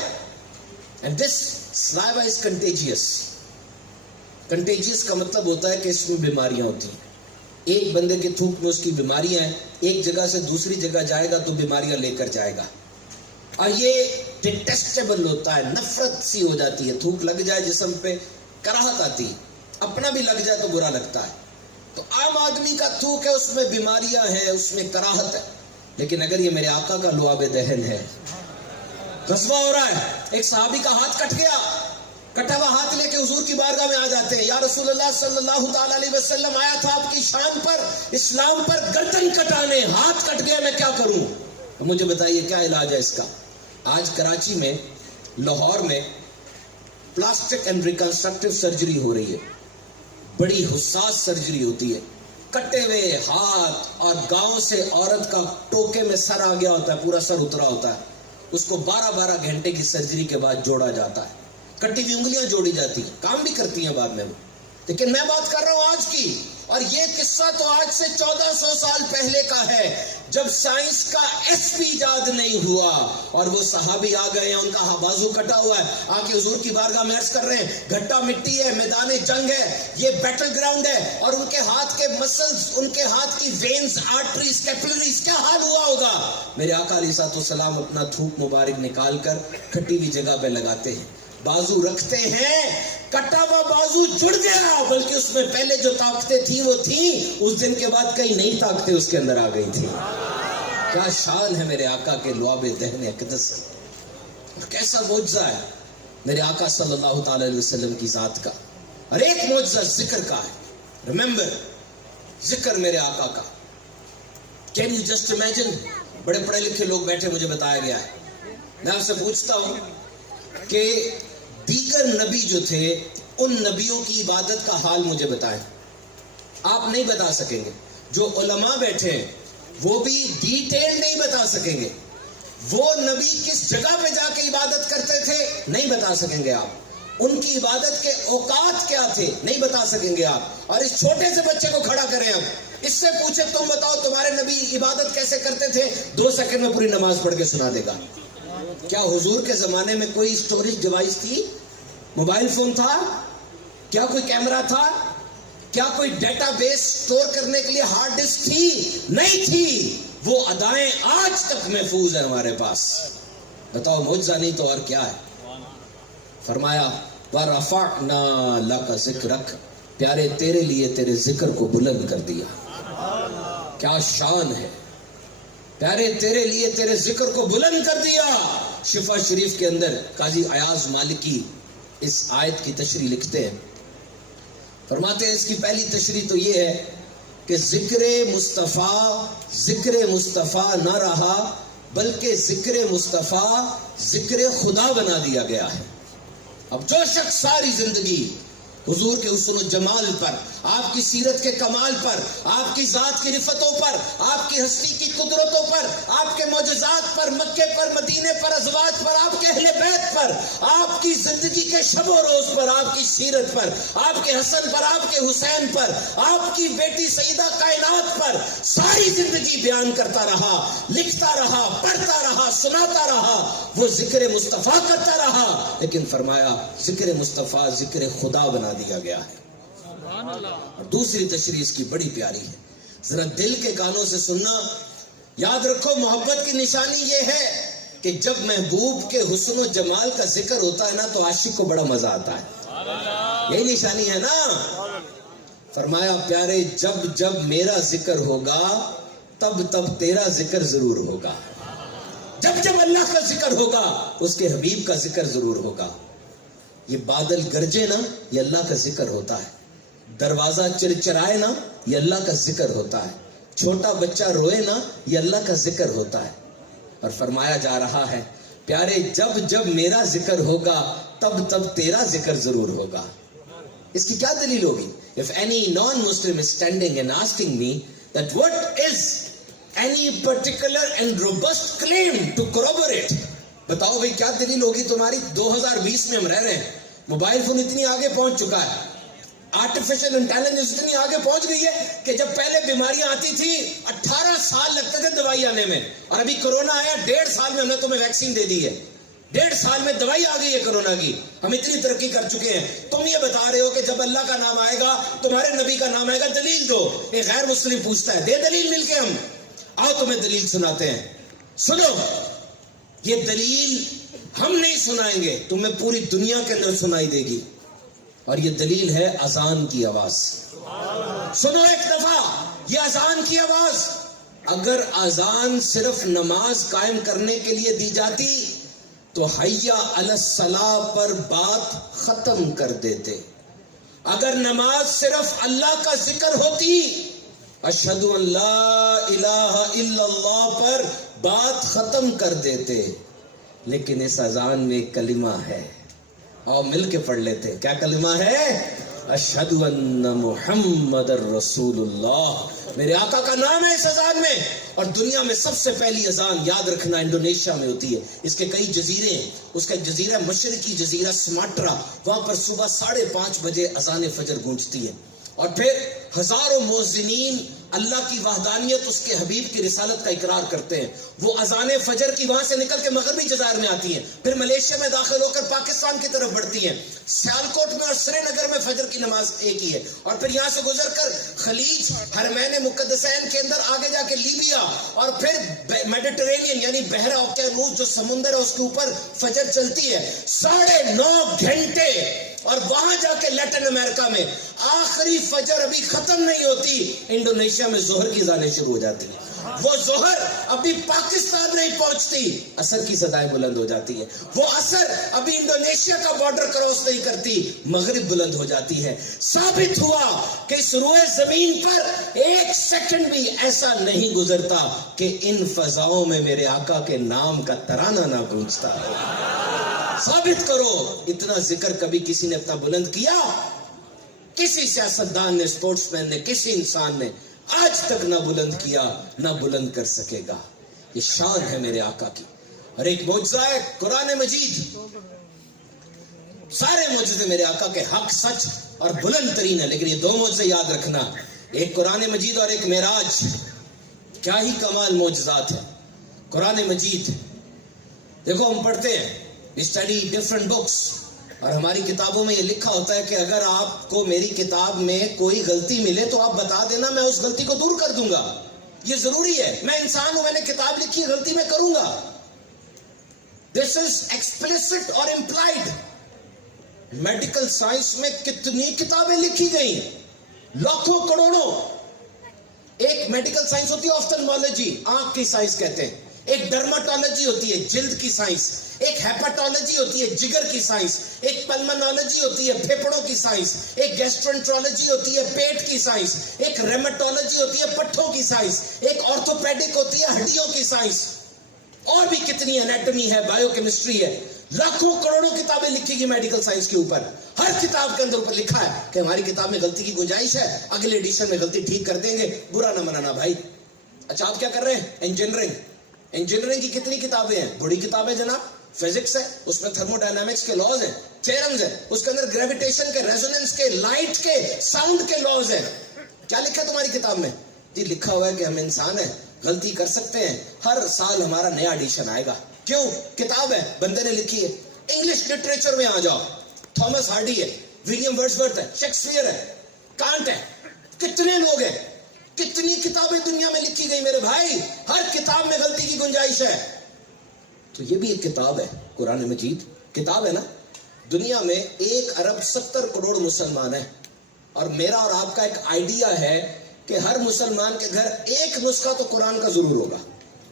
And this saliva is contagious. Contagious کا مطلب ہوتا ہے کہ اس میں بیماریاں ہوتی ہیں. ایک بندے کے تھوک میں اس کی بیماریاں ہیں، ایک جگہ سے دوسری جگہ جائے گا تو بیماریاں لے کر جائے گا. اور یہ ڈیٹیسٹیبل ہوتا ہے، نفرت سی ہو جاتی ہے. تھوک لگ جائے جسم پہ کراہت آتی ہے. اپنا بھی لگ جائے تو برا لگتا ہے. تو عام آدمی کا تھوک ہے، اس میں بیماریاں ہیں، اس میں کراہت ہے. لیکن اگر یہ میرے آقا کا لعاب دہن ہے، غزوہ ہو رہا ہے، ایک صحابی کا ہاتھ کٹ گیا، کٹا ہوا ہاتھ لے کے حضور کی بارگاہ میں آ جاتے ہیں. یا رسول اللہ صلی اللہ تعالی علیہ وسلم، آیا تھا آپ کی شان پر، اسلام پر گردن کٹانے، ہاتھ کٹ گیا، میں کیا کروں؟ مجھے بتائیے کیا علاج ہے اس کا؟ آج کراچی میں، لاہور میں پلاسٹک اینڈ ریکنسٹرکٹیو سرجری ہو رہی ہے. بڑی حساس سرجری ہوتی ہے. کٹے ہوئے ہاتھ، اور گاؤں سے عورت کا ٹوکے میں سر آ گیا ہوتا ہے، پورا سر اترا ہوتا ہے، اس کو 12 گھنٹے کی سرجری کے بعد جوڑا جاتا ہے. کٹی ہوئی انگلیاں جوڑی جاتی ہیں، کام بھی کرتی ہیں بعد میں وہ. لیکن میں بات کر رہا ہوں آج کی، اور یہ قصہ تو آج سے 1400 سال پہلے کا ہے، جب سائنس کا ایس بھی ایجاد نہیں ہوا، اور وہ صحابی آ گئے ہیں، ان کا بازو کٹا ہوا ہے، آ کے حضور کی بارگاہ میں عرض کر رہے ہیں، گھٹا مٹی ہے، میدان جنگ ہے، یہ بیٹل گراؤنڈ ہے، اور ان کے ہاتھ کے مسلز، ان کے ہاتھ کی وینز، آرٹریز، کیپلریز، کیا حال ہوا ہوگا؟ میرے آقا علیہ الصلوۃ والسلام اپنا تھوک مبارک نکال کر کٹی ہوئی جگہ پہ لگاتے ہیں، بازو رکھتے ہیں، کٹا ہوا بازو جڑ گیا، بلکہ اس میں پہلے جو طاقتیں تھیں وہ تھیں، اس دن کے بعد کئی نئی طاقتیں اس کے اندر آ گئی تھیں. کیا شان ہے میرے آقا کے لعاب دہن اقدس کی، اور کیسا معجزہ ہے میرے آقا صلی اللہ تعالی علیہ وسلم کی ذات کا. اور ایک معجزہ ذکر کا ہے. ریممبر، ذکر میرے آقا کا. Can you just imagine? بڑے پڑھے لکھے لوگ بیٹھے، مجھے بتایا گیا ہے. میں آپ سے پوچھتا ہوں کہ دیگر نبی جو تھے، ان نبیوں کی عبادت کا حال مجھے بتائیں. آپ نہیں بتا سکیں گے. جو علماء بیٹھے ہیں وہ بھی ڈیٹیل نہیں بتا سکیں گے. وہ نبی کس جگہ پہ جا کے عبادت کرتے تھے نہیں بتا سکیں گے آپ. ان کی عبادت کے اوقات کیا تھے نہیں بتا سکیں گے آپ. اور اس چھوٹے سے بچے کو کھڑا کریں، اب اس سے پوچھے تم بتاؤ تمہارے نبی عبادت کیسے کرتے تھے، 2 سیکنڈ میں پوری نماز پڑھ کے سنا دے گا. کیا حضور کے زمانے میں کوئی اسٹوریج ڈیوائس تھی؟ موبائل فون تھا؟ کیا کوئی کیمرہ تھا؟ کیا کوئی ڈیٹا بیس سٹور کرنے کے لیے ہارڈ ڈسک تھی؟ نہیں تھی. وہ ادائیں آج تک محفوظ ہیں ہمارے پاس. بتاؤ معجزہ نہیں تو اور کیا ہے؟ فرمایا وَرَفَعْنَا لَكَ ذِكْرَكَ، پیارے تیرے لیے تیرے ذکر کو بلند کر دیا. کیا شان ہے، پیارے تیرے لیے تیرے ذکر کو بلند کر دیا. شفا شریف کے اندر قاضی ایاز مالکی اس آیت کی تشریح لکھتے ہیں، فرماتے ہیں اس کی پہلی تشریح تو یہ ہے کہ ذکر مصطفیٰ نہ رہا، بلکہ ذکر مصطفیٰ ذکر خدا بنا دیا گیا ہے. اب جو شخص ساری زندگی حضور کے حسن و جمال پر، آپ کی سیرت کے کمال پر، آپ کی ذات کی رفتوں پر، آپ کی ہستی کی قدرتوں پر، آپ کے معجزات پر، مکے پر، مدینے پر، ازواج پر، آپ کے اہل بیت پر، آپ کی زندگی کے شب و روز پر، آپ کی سیرت پر، آپ کے حسن پر، آپ کے حسین پر، آپ کی بیٹی سیدہ کائنات پر ساری زندگی بیان کرتا رہا، لکھتا رہا، پڑھتا رہا، سناتا رہا، وہ ذکر مصطفیٰ کرتا رہا. لیکن فرمایا ذکر مصطفیٰ ذکر خدا بنا دیا گیا ہے. اور دوسری تشریح اس کی بڑی پیاری ہے، ذرا دل کے کانوں سے سننا. یاد رکھو، محبت کی نشانی یہ ہے کہ جب محبوب کے حسن و جمال کا ذکر ہوتا ہے نا تو عاشق کو بڑا مزہ آتا ہے. یہی نشانی ہے نا. فرمایا پیارے جب جب میرا ذکر ہوگا تب تب تیرا ذکر ضرور ہوگا. جب جب اللہ کا ذکر ہوگا اس کے حبیب کا ذکر ضرور ہوگا. یہ بادل گرجے نا یہ اللہ کا ذکر ہوتا ہے، دروازہ چرچرائے نا یہ اللہ کا ذکر ہوتا ہے، چھوٹا بچہ روئے نا یہ اللہ کا ذکر ہوتا ہے. اور فرمایا جا رہا ہے پیارے جب جب میرا ذکر ہوگا تب تب تیرا ذکر ضرور ہوگا. اس کی کیا دلیل ہوگی؟ If any non-Muslim is standing and asking me that what is any particular and robust claim to corroborate، بتاؤ بھئی کیا دلیل ہوگی تمہاری؟ 2020 میں ہم رہ رہے ہیں، موبائل فون اتنی آگے پہنچ چکا ہے، آرٹیفیشل انٹیلیجنس اتنی آگے پہنچ گئی ہے کہ جب پہلے بیماریاں آتی تھی 18 سال لگتے تھے دوائی آنے میں، اور ابھی کرونا آیا 1.5 سال میں ہم نے تمہیں ویکسین دے دی ہے، 1.5 سال میں دوائی آ گئی ہے کرونا کی. ہم اتنی ترقی کر چکے ہیں. تم یہ بتا رہے ہو کہ جب اللہ کا نام آئے گا تمہارے نبی کا نام آئے گا دلیل دو. ایک غیر مسلم پوچھتا ہے دے دلیل مل کے، ہم آؤ تمہیں دلیل سناتے ہیں. سنو، یہ دلیل ہم نہیں سنائیں گے، تمہیں پوری دنیا کے اندر سنائی دے گی. اور یہ دلیل ہے اذان کی آواز. سنو ایک دفعہ یہ اذان کی آواز. اگر اذان صرف نماز قائم کرنے کے لیے دی جاتی تو حیا علی الصلاۃ پر بات ختم کر دیتے. اگر نماز صرف اللہ کا ذکر ہوتی اشہد ان لا الہ الا اللہ پر بات ختم کر دیتے. لیکن اس اذان میں ایک کلمہ ہے, اور مل کے پڑھ لیتے. کیا کلمہ ہے؟ اشہد ان محمد الرسول اللہ. میرے آقا کا نام ہے اس اذان میں. اور دنیا میں سب سے پہلی اذان یاد رکھنا انڈونیشیا میں ہوتی ہے. اس کے کئی جزیرے ہیں. اس کا جزیرہ مشرقی جزیرہ سماٹرا, وہاں پر صبح 5:30 بجے اذان فجر گونجتی ہے. اور پھر ہزاروں مؤذنین اللہ کی وحدانیت, اس کے حبیب کی رسالت کا اقرار کرتے ہیں. وہ اذان فجر کی وہاں سے نکل کے مغربی جزائر میں آتی ہیں, پھر ملیشیا میں داخل ہو کر پاکستان کی طرف بڑھتی ہیں. سیالکوٹ میں اور سری نگر میں فجر کی نماز ایک ہی ہے. اور پھر یہاں سے گزر کر خلیج حرمین مقدسین کے اندر آگے جا کے لیبیا, اور پھر میڈیٹرینین یعنی بحر اوقیانوس جو سمندر ہے اس کے اوپر فجر چلتی ہے 9.5 گھنٹے. اور وہاں جا کے لیٹن امریکہ میں آخری فجر ابھی ختم نہیں ہوتی, انڈونیشیا میں ظہر کی اذانیں شروع ہو جاتی ہیں. وہ ظہر ابھی پاکستان نہیں پہنچتی, عصر کی صدائیں بلند ہو جاتی ہے. وہ عصر ابھی انڈونیشیا کا بارڈر کراس نہیں کرتی, مغرب بلند ہو جاتی ہے. ثابت ہوا کہ اس روئے زمین پر ایک سیکنڈ بھی ایسا نہیں گزرتا کہ ان فضاؤں میں میرے آقا کے نام کا ترانہ نہ گونجتا ہے. ثابت کرو اتنا ذکر کبھی کسی نے اپنا بلند کیا؟ کسی سیاستدان نے, سپورٹس مین نے, کسی انسان نے آج تک نہ بلند کیا, نہ بلند کر سکے گا. یہ شان ہے میرے آقا کی. اور ایک معجزہ ہے قرآن مجید. سارے معجزے میرے آقا کے حق, سچ اور بلند ترین ہے, لیکن یہ 2 معجزے یاد رکھنا, ایک قرآن مجید اور ایک معراج. کیا ہی کمال معجزات ہیں. قرآن مجید دیکھو, ہم پڑھتے ہیں, اسٹڈی ڈفرنٹ بکس, اور ہماری کتابوں میں یہ لکھا ہوتا ہے کہ اگر آپ کو میری کتاب میں کوئی غلطی ملے تو آپ بتا دینا, میں اس غلطی کو دور کر دوں گا. یہ ضروری ہے. میں انسان ہوں, میں نے کتاب لکھی, غلطی میں کروں گا. دس از ایکسپلیسٹ اور امپلائڈ. میڈیکل سائنس میں کتنی کتابیں لکھی گئی, لاکھوں کروڑوں. ایک میڈیکل سائنس ہوتی ہے آفٹلمالوجی, آنکھ کی سائنس کہتے ہیں. ایک ڈرماٹولوجی ہوتی ہے, جلد کی سائنس. ایک ہیپاٹولوجی ہوتی ہے, جگر کی سائنس. ایک پلمنالوجی ہوتی ہے, پھیپھڑوں کی سائنس. ایک گیسٹرنٹرولوجی ہوتی ہے, پیٹ کی سائنس. ایک ریمیٹولوجی ہوتی ہے, پٹھوں کی سائنس. ایک آرتھوپیڈک ہوتی ہے, ہڈیوں کی سائنس. اور بھی کتنی انیٹمی ہے, بایو کیمسٹری ہے. لاکھوں کروڑوں کتابیں لکھی گئی میڈیکل سائنس کے اوپر. ہر کتاب کے اندر اوپر لکھا ہے کہ ہماری کتاب میں غلطی کی گنجائش ہے, اگلے ایڈیشن میں غلطی ٹھیک کر دیں گے, برا نہ منانا بھائی. اچھا آپ کیا کر رہے ہیں؟ انجینئرنگ. انجینئرنگ کی کتنی کتابیں ہیں؟ بڑی کتابیں جناب. فزکس ہے, اس میں تھرمو ڈائنامکس کے لاز ہیں, تھیرمز ہیں. اس کے اندر گریویٹیشن کے, ریزوننس کے, لائٹ کے, ساؤنڈ کے لاز ہیں. کیا لکھا ہے تمہاری کتاب میں؟ جی لکھا ہوا ہے کہ ہم انسان ہیں, غلطی کر سکتے ہیں, ہر سال ہمارا نیا ایڈیشن آئے گا. کیوں؟ کتاب ہے, بندے نے لکھی ہے. انگلش لٹریچر میں آ جاؤ, تھامس ہارڈی ہے, ولیم ورڈسورتھ ہے, شیکسپیئر ہے, کانٹ ہے. کتنے لوگ ہیں, کتنی کتابیں دنیا میں لکھی گئی میرے بھائی. ہر کتاب میں غلطی کی گنجائش ہے. تو یہ بھی ایک کتاب ہے, قرآن مجید کتاب ہے نا. دنیا میں 1 ارب 70 کروڑ مسلمان ہیں, اور میرا اور آپ کا ایک آئیڈیا ہے کہ ہر مسلمان کے گھر ایک نسخہ تو قرآن کا ضرور ہوگا,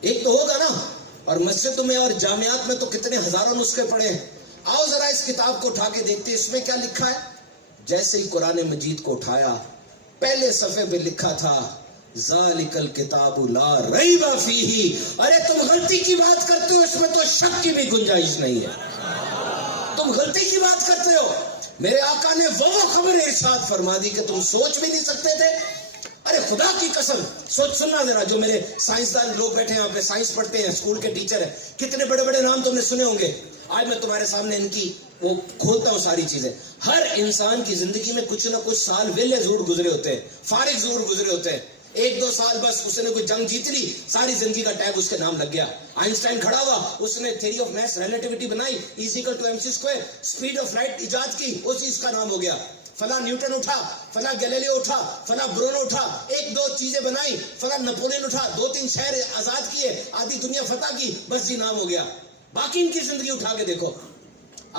ایک تو ہوگا نا. اور مسجد میں اور جامعات میں تو کتنے ہزاروں نسخے پڑے ہیں. آؤ ذرا اس کتاب کو اٹھا کے دیکھتے, اس میں کیا لکھا ہے. جیسے ہی قرآن مجید کو اٹھایا, پہلے صفحے پہ لکھا تھا ذالک الکتاب لا ریب فیہ. ارے تم غلطی کی بات کرتے ہو, اس میں تو شک کی بھی گنجائش نہیں ہے. تم غلطی کی بات کرتے ہو. میرے آقا نے وہ خبر ارشاد فرما دی کہ تم سوچ بھی نہیں سکتے تھے. ارے خدا کی قسم, سوچ سننا ذرا, جو میرے سائنسدان لوگ بیٹھے ہیں یہاں پہ, سائنس پڑھتے ہیں, اسکول کے ٹیچر ہیں, کتنے بڑے بڑے نام تم نے سنے ہوں گے. آج میں تمہارے سامنے ان کی وہ کھولتا ہوں ساری چیزیں. ہر انسان کی زندگی میں کچھ نہ کچھ سال ویلے ضرور گزرے ہوتے ہیں, فارغ ضرور گزرے ہوتے ہیں. 1-2 سال بس اس نے کوئی جنگ جیت لی, ساری زندگی کا ٹیگ اس کے نام لگ گیا. آئنسٹائن کھڑا ہوا, اس نے تھیوری آف میس ریلیٹیوٹی بنائی, E=mc², اسپیڈ آف لائٹ ایجاد کی, اس چیز کا نام ہو گیا. فلاں نیوٹن اٹھا, فلاں گیلیلیو اٹھا, فلاں برونو اٹھا, 1-2 چیزیں بنائی, فلاں نپولین اٹھا, 2-3 شہر آزاد کیے, آدھی دنیا فتح کی, بس جی نام ہو گیا. باقی ان کی زندگی اٹھا کے دیکھو.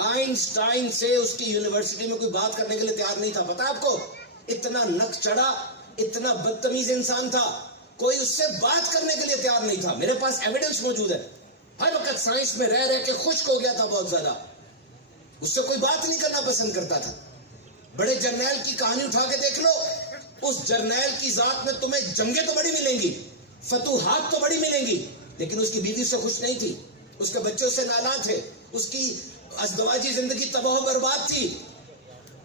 آئنسٹائن سے اس کی یونیورسٹی میں کوئی بات کرنے کے لیے تیار نہیں تھا. پتا آپ کو اتنا نک چڑھا, اتنا بدتمیز انسان تھا, کوئی اس سے بات کرنے کے لیے تیار نہیں تھا. میرے پاس ایویڈنس موجود ہے. ہر وقت سائنس میں رہ رہ کے خشک ہو گیا تھا بہت زیادہ. اس سے کوئی بات نہیں کرنا پسند کرتا تھا. بڑے جرنیل کی کہانی اٹھا کے دیکھ لو, اس جرنیل کی ذات میں تمہیں جنگیں تو بڑی ملیں گی, فتوحات تو بڑی ملیں گی, لیکن اس کی بیوی سے خوش نہیں تھی, اس کے بچوں سے نالاں تھے, اس کی ازدواجی زندگی تباہ و برباد تھی.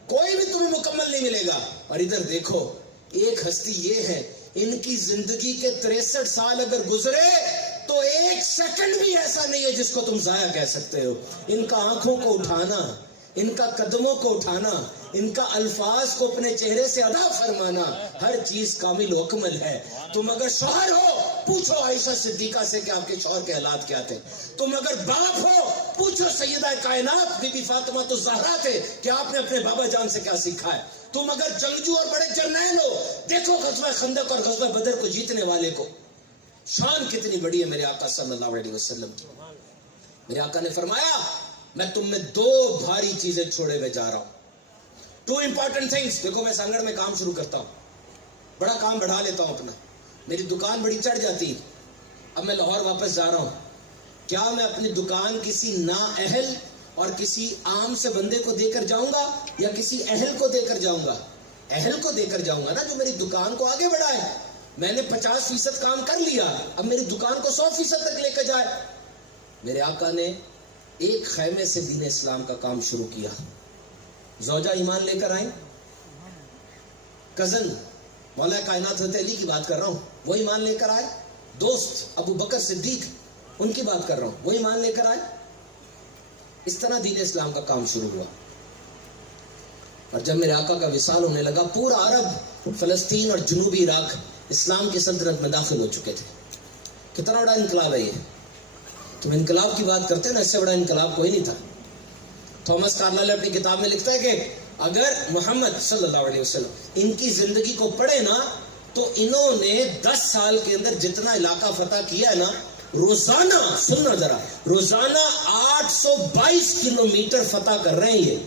کوئی بھی تمہیں مکمل نہیں ملے گا. اور ادھر دیکھو, ایک ہستی یہ ہے, ان کی زندگی کے 63 سال اگر گزرے تو ایک سیکنڈ بھی ایسا نہیں ہے جس کو تم ضائع کہہ سکتے ہو. ان کا آنکھوں کو اٹھانا, ان کا قدموں کو اٹھانا, ان کا الفاظ کو اپنے چہرے سے ادا فرمانا, ہر چیز کامل و اکمل ہے. تم اگر شوہر ہو, پوچھو عائشہ صدیقہ سے کہ آپ کے شوہر کے حالات کیا تھے. تم اگر باپ ہو, پوچھو سیدہ کائنات بی بی فاطمہ الزہرا تھے کہ آپ نے اپنے بابا جان سے کیا سیکھا ہے. تم اگر جنگجو اور بڑے جرنیل ہو, دیکھو غزوہ خندق اور غزوہ بدر کو جیتنے والے کو. شان کتنی بڑی ہے میرے آقا صلی اللہ علیہ وسلم کی. میرے آقا نے فرمایا, میں تم میں 2 بھاری چیزیں چھوڑے ہوئے جا رہا ہوں. 2 important things. دیکھو میں سانگڑ میں کام شروع کرتا ہوں, بڑا کام بڑھا لیتا ہوں اپنا, میری دکان بڑی چڑھ جاتی. اب میں لاہور واپس جا رہا ہوں. کیا میں اپنی دکان کسی نااہل اور کسی عام سے بندے کو دے کر جاؤں گا, یا کسی اہل کو دے کر جاؤں گا؟ اہل کو دے کر جاؤں گا نا, جو میری دکان کو آگے بڑھائے. میں نے 50% کام کر لیا, اب میری دکان کو 100% تک لے کر جائے. میرے آقا نے ایک خیمے سے دین اسلام کا کام شروع کیا. زوجہ ایمان لے کر آئیں, کزن مولا کائنات حضرت علی کی بات کر رہا ہوں, وہ ایمان لے کر آئے. دوست ابو بکر صدیق, ان کی بات کر رہا ہوں, وہ ایمان لے کر آئے. اس طرح دین اسلام کا کام شروع ہوا. اور جب میرے آقا کا وصال ہونے لگا, پورا عرب, فلسطین اور جنوبی عراق اسلام کی سلطنت میں داخل ہو چکے تھے. کتنا بڑا انقلاب ہے یہ. تم انقلاب کی بات کرتے ہیں نا, اس سے بڑا انقلاب کوئی نہیں تھا. تھامس کارلائل اپنی کتاب میں لکھتا ہے کہ اگر محمد صلی اللہ علیہ وسلم ان کی زندگی کو پڑھے نا, تو انہوں نے 10 سال کے اندر جتنا علاقہ فتح کیا ہے نا, روزانہ, سننا ذرا, روزانہ 822 کلومیٹر فتح کر رہے ہیں. یہ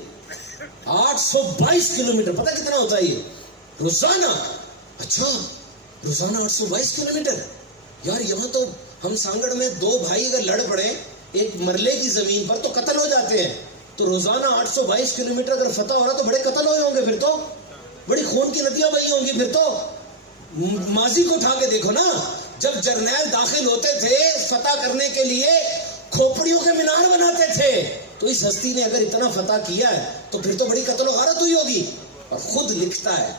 822 کلومیٹر, پتہ کتنا ہوتا ہے یہ روزانہ؟ اچھا, روزانہ 822 کلومیٹر. یار یہاں تو ہم سانگڑ میں 2 بھائی اگر لڑ پڑے ایک مرلے کی زمین پر تو قتل ہو جاتے ہیں. تو روزانہ 822 کلومیٹر اگر فتح ہو رہا تو بڑے قتل ہوئے ہوں گے, پھر تو بڑی خون کی ندیاں بہی ہوں گی. پھر تو ماضی کو اٹھا کے دیکھو نا, جب جرنیل داخل ہوتے تھے فتح کرنے کے لیے, کھوپڑیوں کے مینار بناتے تھے. تو اس ہستی نے اگر اتنا فتح کیا ہے تو پھر تو بڑی قتل و غارت ہوئی ہوگی. اور خود لکھتا ہے,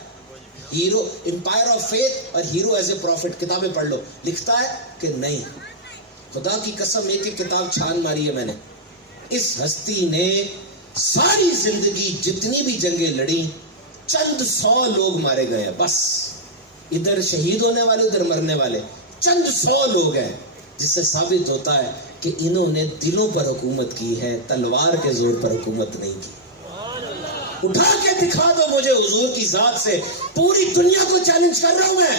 ہیرو, امپائر آف فیتھ اور ہیرو ایز اے پروفٹ, کتابیں پڑھ لو, لکھتا ہے کہ نہیں, خدا کی قسم ایک ایک کتاب چھان ماری ہے میں نے. اس ہستی نے ساری زندگی جتنی بھی جنگیں لڑی, چند 100 لوگ مارے گئے ہیں بس. ادھر شہید ہونے والے, ادھر مرنے والے, چند 100 لوگ ہیں. جس سے ثابت ہوتا ہے کہ انہوں نے دلوں پر حکومت کی ہے, تلوار کے زور پر حکومت نہیں کی. اٹھا کے دکھا دو مجھے حضور کی ذات سے, پوری دنیا کو چیلنج کر رہا ہوں میں.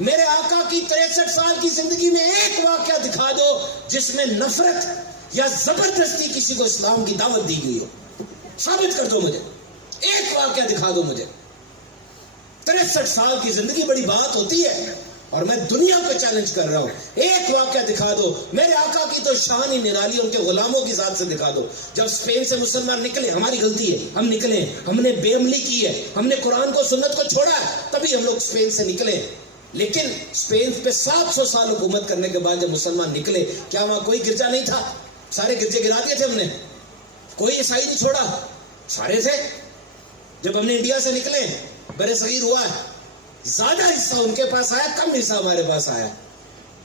میرے آقا کی 63 سال کی زندگی میں ایک واقعہ دکھا دو جس میں نفرت یا زبردستی کسی کو اسلام کی دعوت دی گئی ہو. ثابت کر دو مجھے, ایک واقعہ دکھا دو مجھے. 63 سال کی زندگی بڑی بات ہوتی ہے, اور میں دنیا کو چیلنج کر رہا ہوں. ایک واقعہ دکھا دو. میرے آقا کی تو شان ہی نرالی, ان کے غلاموں کی ذات سے دکھا دو. جب اسپین سے مسلمان نکلے, ہماری غلطی ہے, ہم نکلے, ہم نے بے عملی کی ہے, ہم نے قرآن کو سنت کو چھوڑا ہے, تبھی ہم لوگ اسپین سے نکلے. لیکن اسپین پہ 700 سال حکومت کرنے کے بعد جب مسلمان نکلے, کیا وہاں کوئی گرجا نہیں تھا؟ سارے گرجے گرا دیے تھے ہم نے, کوئی عیسائی نہیں چھوڑا, سارے تھے. جب ہم نے انڈیا سے نکلے, برے صغیر ہوا ہے, زیادہ حصہ ان کے پاس آیا, کم حصہ ہمارے پاس آیا.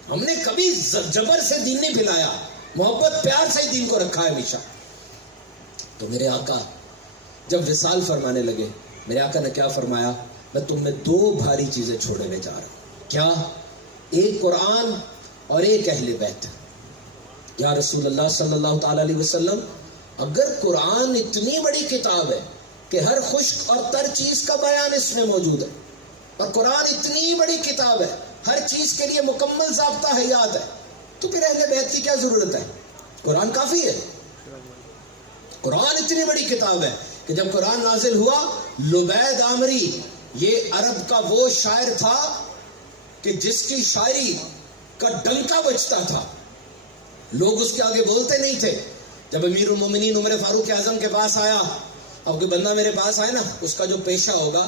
ہم نے کبھی جبر سے دین نہیں پھیلایا, محبت پیار سے ہی دین کو رکھا ہے ہمیشہ. تو میرے آقا جب وصال فرمانے لگے, میرے آقا نے کیا فرمایا, میں تم میں 2 بھاری چیزیں چھوڑے ہوئے جا رہا ہوں. کیا؟ ایک قرآن اور ایک اہل بیت. یا رسول اللہ صلی اللہ تعالی علیہ وسلم, اگر قرآن اتنی بڑی کتاب ہے کہ ہر خشک اور تر چیز کا بیان اس میں موجود ہے, اور قرآن اتنی بڑی کتاب ہے, ہر چیز کے لیے مکمل ضابطہ حیات ہے, تو پھر اہل بیت کی کیا ضرورت ہے؟ قرآن کافی ہے. قرآن اتنی بڑی کتاب ہے کہ جب قرآن نازل ہوا، لبید عامری یہ عرب کا وہ شاعر تھا کہ جس کی شاعری کا ڈنکا بجتا تھا، لوگ اس کے آگے بولتے نہیں تھے. جب امیر المومنین عمر فاروق اعظم کے پاس آیا، اب کوئی بندہ میرے پاس آئے نا، اس کا جو پیشہ ہوگا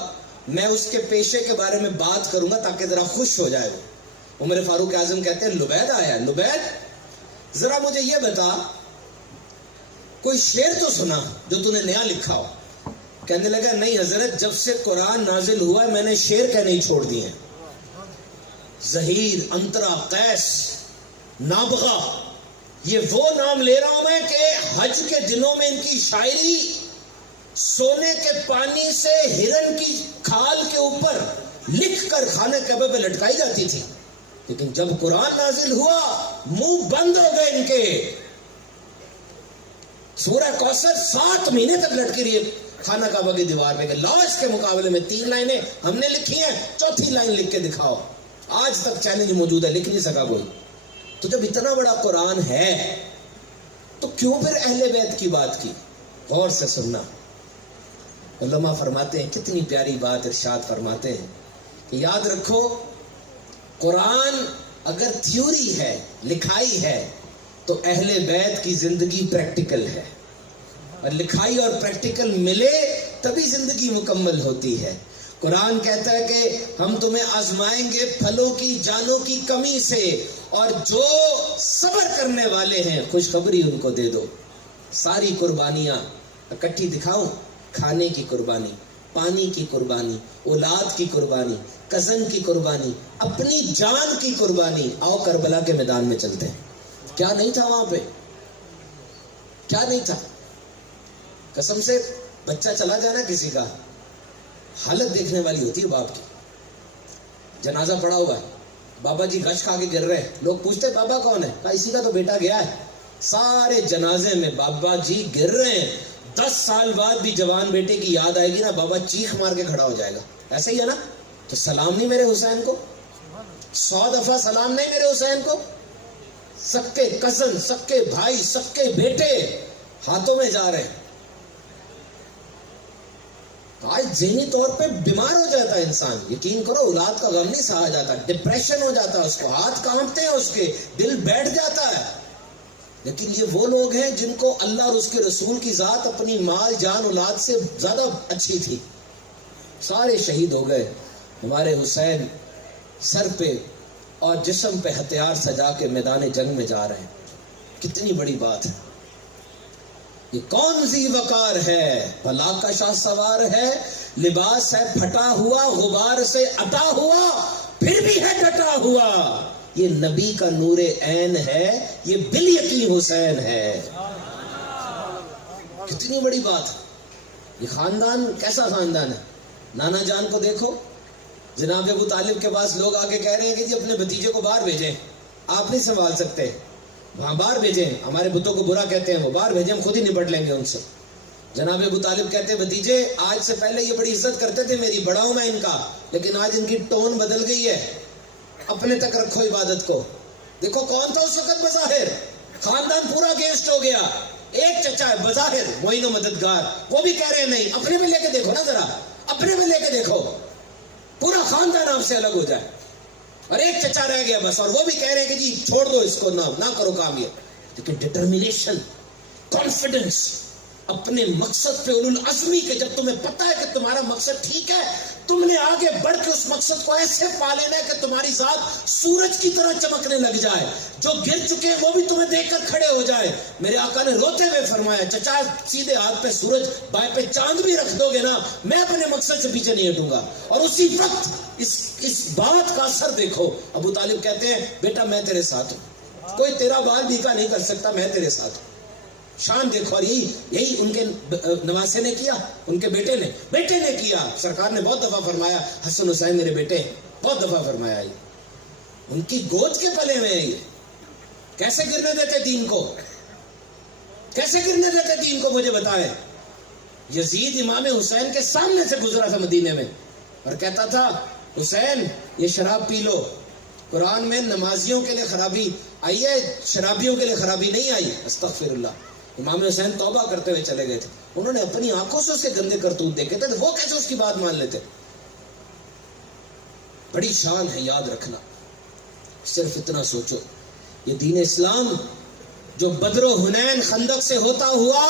میں اس کے پیشے کے بارے میں بات کروں گا تاکہ ذرا خوش ہو جائے. وہ عمر فاروق اعظم کہتے ہیں لبید آیا ہے، لبید ذرا مجھے یہ بتا کوئی شعر تو سنا جو تو نے نیا لکھا ہو. کہنے لگا نہیں حضرت، جب سے قرآن نازل ہوا ہے میں نے شعر کہنے ہی چھوڑ دیے ہیں. زہیر، انترا، قیس، نابغہ، یہ وہ نام لے رہا ہوں میں کہ حج کے دنوں میں ان کی شاعری سونے کے پانی سے ہرن کی کھال کے اوپر لکھ کر خانہ کعبہ پہ لٹکائی جاتی تھی. لیکن جب قرآن نازل ہوا منہ بند ہو گئے ان کے. سورہ کوثر 7 مہینے تک لٹکی رہی ہے خانہ کعبہ کی دیوار پہ کہ لاؤ اس کے مقابلے میں 3 لائنیں ہم نے لکھی ہیں، 4تھی لائن لکھ کے دکھاؤ. آج تک چیلنج موجود ہے، لکھ نہیں سکا کوئی. تو جب اتنا بڑا قرآن ہے تو کیوں پھر اہل بیت کی بات کی؟ غور سے سننا. علماء فرماتے ہیں، کتنی پیاری بات ارشاد فرماتے ہیں کہ یاد رکھو قرآن اگر تھیوری ہے، لکھائی ہے، تو اہل بیت کی زندگی پریکٹیکل ہے، اور لکھائی اور پریکٹیکل ملے تبھی زندگی مکمل ہوتی ہے. قرآن کہتا ہے کہ ہم تمہیں آزمائیں گے پھلوں کی جانوں کی کمی سے، اور جو صبر کرنے والے ہیں خوشخبری ان کو دے دو. ساری قربانیاں اکٹھی دکھاؤں، کھانے کی قربانی، پانی کی قربانی، اولاد کی قربانی، کزن کی قربانی، اپنی جان کی قربانی. آؤ کربلا کے میدان میں چلتے ہیں. کیا نہیں تھا وہاں پہ؟ کیا نہیں تھا؟ قسم سے بچہ چلا جانا کسی کا، حالت دیکھنے والی ہوتی ہے باپ کی. جنازہ پڑا ہوا ہے، بابا جی غش کھا کے گر رہے ہیں، لوگ پوچھتے بابا کون ہے؟ کہا اسی کا تو بیٹا گیا ہے. سارے جنازے میں بابا جی گر رہے ہیں. 10 سال بعد بھی جوان بیٹے کی یاد آئے گی نا، بابا چیخ مار کے کھڑا ہو جائے گا. ایسے ہی ہے نا؟ تو سلام نہیں میرے حسین کو؟ 100 دفعہ سلام نہیں میرے حسین کو؟ سکے کزن، سکے بھائی، سکے بیٹے ہاتھوں میں جا رہے ہیں. آج ذہنی طور پہ بیمار ہو جاتا ہے انسان. یقین کرو اولاد کا غم نہیں سہا جاتا، ڈپریشن ہو جاتا ہے اس کو، ہاتھ کانپتے ہیں اس کے، دل بیٹھ جاتا ہے. لیکن یہ وہ لوگ ہیں جن کو اللہ اور اس کے رسول کی ذات اپنی مال جان اولاد سے زیادہ اچھی تھی. سارے شہید ہو گئے. ہمارے حسین سر پہ اور جسم پہ ہتھیار سجا کے میدان جنگ میں جا رہے ہیں. کتنی بڑی بات ہے. یہ کون سی وقار ہے، بلا کا شاہ سوار ہے، لباس ہے پھٹا ہوا، غبار سے اٹا ہوا، پھر بھی ہے ڈٹا ہوا. یہ نبی کا نور عین ہے، یہ بالیقین حسین ہے. کتنی بڑی بات. یہ خاندان کیسا خاندان ہے؟ نانا جان کو دیکھو، جناب ابو طالب کے پاس لوگ آگے کہہ رہے ہیں کہ جی اپنے بھتیجے کو باہر بھیجیں، آپ نہیں سنبھال سکتے، وہاں باہر بھیجیں، ہمارے بتوں کو برا کہتے ہیں، وہ باہر بھیجیں، ہم خود ہی نپٹ لیں گے ان سے. جناب ابو طالب کہتے ہیں بھتیجے آج سے پہلے یہ بڑی عزت کرتے تھے میری، بڑا ہوں میں ان کا، لیکن آج ان کی ٹون بدل گئی ہے، اپنے تک رکھو عبادت کو. دیکھو کون تھا اس وقت بظاہر، خاندان پورا اگینسٹ ہو گیا. ایک چچا ہے بظاہر معین و مددگار، وہ بھی کہہ رہے ہیں نہیں. اپنے میں لے کے دیکھو نا ذرا، اپنے میں لے کے دیکھو، پورا خاندان آپ سے الگ ہو جائے، اور ایک چچا رہ گیا بس، اور وہ بھی کہہ رہے ہیں کہ جی چھوڑ دو اس کو، نہ کرو کام یہ. لیکن ڈٹرمینیشن، کانفیڈنس اپنے مقصد پہ، اولو العزمی کے، جب تمہیں پتا ہے کہ تمہارا مقصد ٹھیک ہے، تم نے آگے بڑھ کے اس مقصد کو ایسے پا لینا ہے کہ تمہاری ذات سورج کی طرح چمکنے لگ جائے، جو گر چکے ہیں وہ بھی تمہیں دیکھ کر کھڑے ہو جائے. میرے آقا نے روتے ہوئے فرمایا چچا سیدھے ہاتھ پہ سورج، بائیں پہ چاند بھی رکھ دو گے نا، میں اپنے مقصد سے پیچھے نہیں ہٹوں گا. اور اسی وقت اس بات کا اثر دیکھو. ابو طالب کہتے ہیں بیٹا میں تیرے ساتھ ہوں، کوئی تیرا بال بھیکا نہیں کر سکتا، میں تیرے ساتھ ہوں. شان دیکھو. اور یہی ان کے نواسے نے کیا، ان کے بیٹے نے کیا. سرکار نے بہت دفعہ فرمایا حسن حسین میرے بیٹے، بہت دفعہ فرمایا. یہ ان کی گود کے پلے میں ہے. یہ کیسے گرنے دیتے دین کو، کیسے گرنے دیتے دین کو؟ مجھے بتائیں. یزید امام حسین کے سامنے سے گزرا تھا مدینے میں اور کہتا تھا حسین یہ شراب پی لو. قرآن میں نمازیوں کے لیے خرابی آئی ہے، شرابیوں کے لیے خرابی نہیں آئی. استغفر اللہ. امام حسین توبہ کرتے ہوئے چلے گئے تھے, انہوں نے اپنی آنکھوں سے اس کے گندے کرتوت دیکھے تھے, وہ کیسے اس کی بات مان لیتے؟ بڑی شان ہے, یاد رکھنا. صرف اتنا سوچو, یہ دین اسلام جو بدر و حنین خندق سے ہوتا ہوا,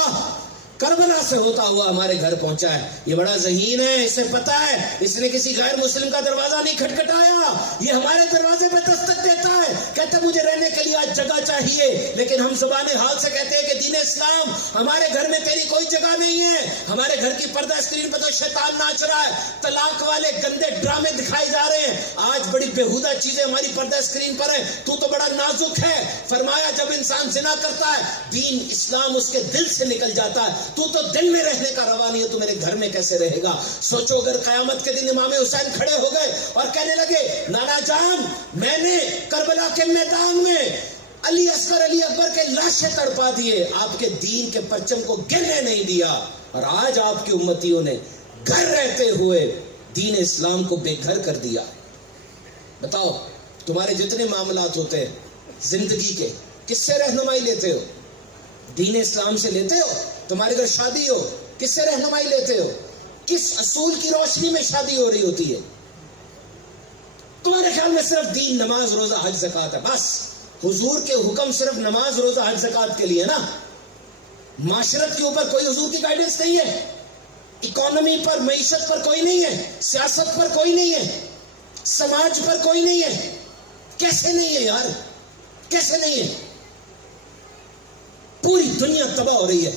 کربلا سے ہوتا ہوا ہمارے گھر پہنچا ہے, یہ بڑا ذہین ہے, اسے پتا ہے, اس نے کسی غیر مسلم کا دروازہ نہیں کھٹکھٹایا, یہ ہمارے دروازے پہ دستک دیتا ہے, کہتے مجھے رہنے کے لیے آج جگہ چاہیے, لیکن ہم زبان حال سے کہتے ہیں کہ دین اسلام ہمارے گھر میں تیری کوئی جگہ نہیں ہے, ہمارے گھر کی پردہ اسکرین پہ تو شیطان ناچ رہا ہے, طلاق والے گندے ڈرامے دکھائے جا رہے ہیں, آج بڑی بےہودہ چیزیں ہماری پردہ اسکرین پر ہیں, تو بڑا نازک ہے. فرمایا جب انسان زنا کرتا ہے دین اسلام اس کے دل سے نکل جاتا ہے, تو دل میں رہنے کا روا نہیں ہے, تو میرے گھر میں کیسے رہے گا؟ سوچو اگر قیامت کے دن امام حسین کھڑے ہو گئے اور کہنے لگے نانا جان میں نے کربلا کے میدان میں علی اصغر علی اکبر کے لاشیں تڑپا دیے, آپ کے دین کے پرچم کو گرنے نہیں دیا, اور آج آپ کی امتیوں نے گھر رہتے ہوئے دین اسلام کو بے گھر کر دیا. بتاؤ تمہارے جتنے معاملات ہوتے ہیں زندگی کے, کس سے رہنمائی لیتے ہو؟ دین اسلام سے لیتے ہو؟ تمہارے گھر شادی ہو, کس سے رہنمائی لیتے ہو؟ کس اصول کی روشنی میں شادی ہو رہی ہوتی ہے؟ تمہارے خیال میں صرف دین نماز روزہ حج زکات ہے, بس حضور کے حکم صرف نماز روزہ حج زکات کے لیے نا, معاشرت کے اوپر کوئی حضور کی گائیڈنس نہیں ہے, اکانومی پر معیشت پر کوئی نہیں ہے, سیاست پر کوئی نہیں ہے, سماج پر کوئی نہیں ہے. کیسے نہیں ہے یار, کیسے نہیں ہے؟ پوری دنیا تباہ ہو رہی ہے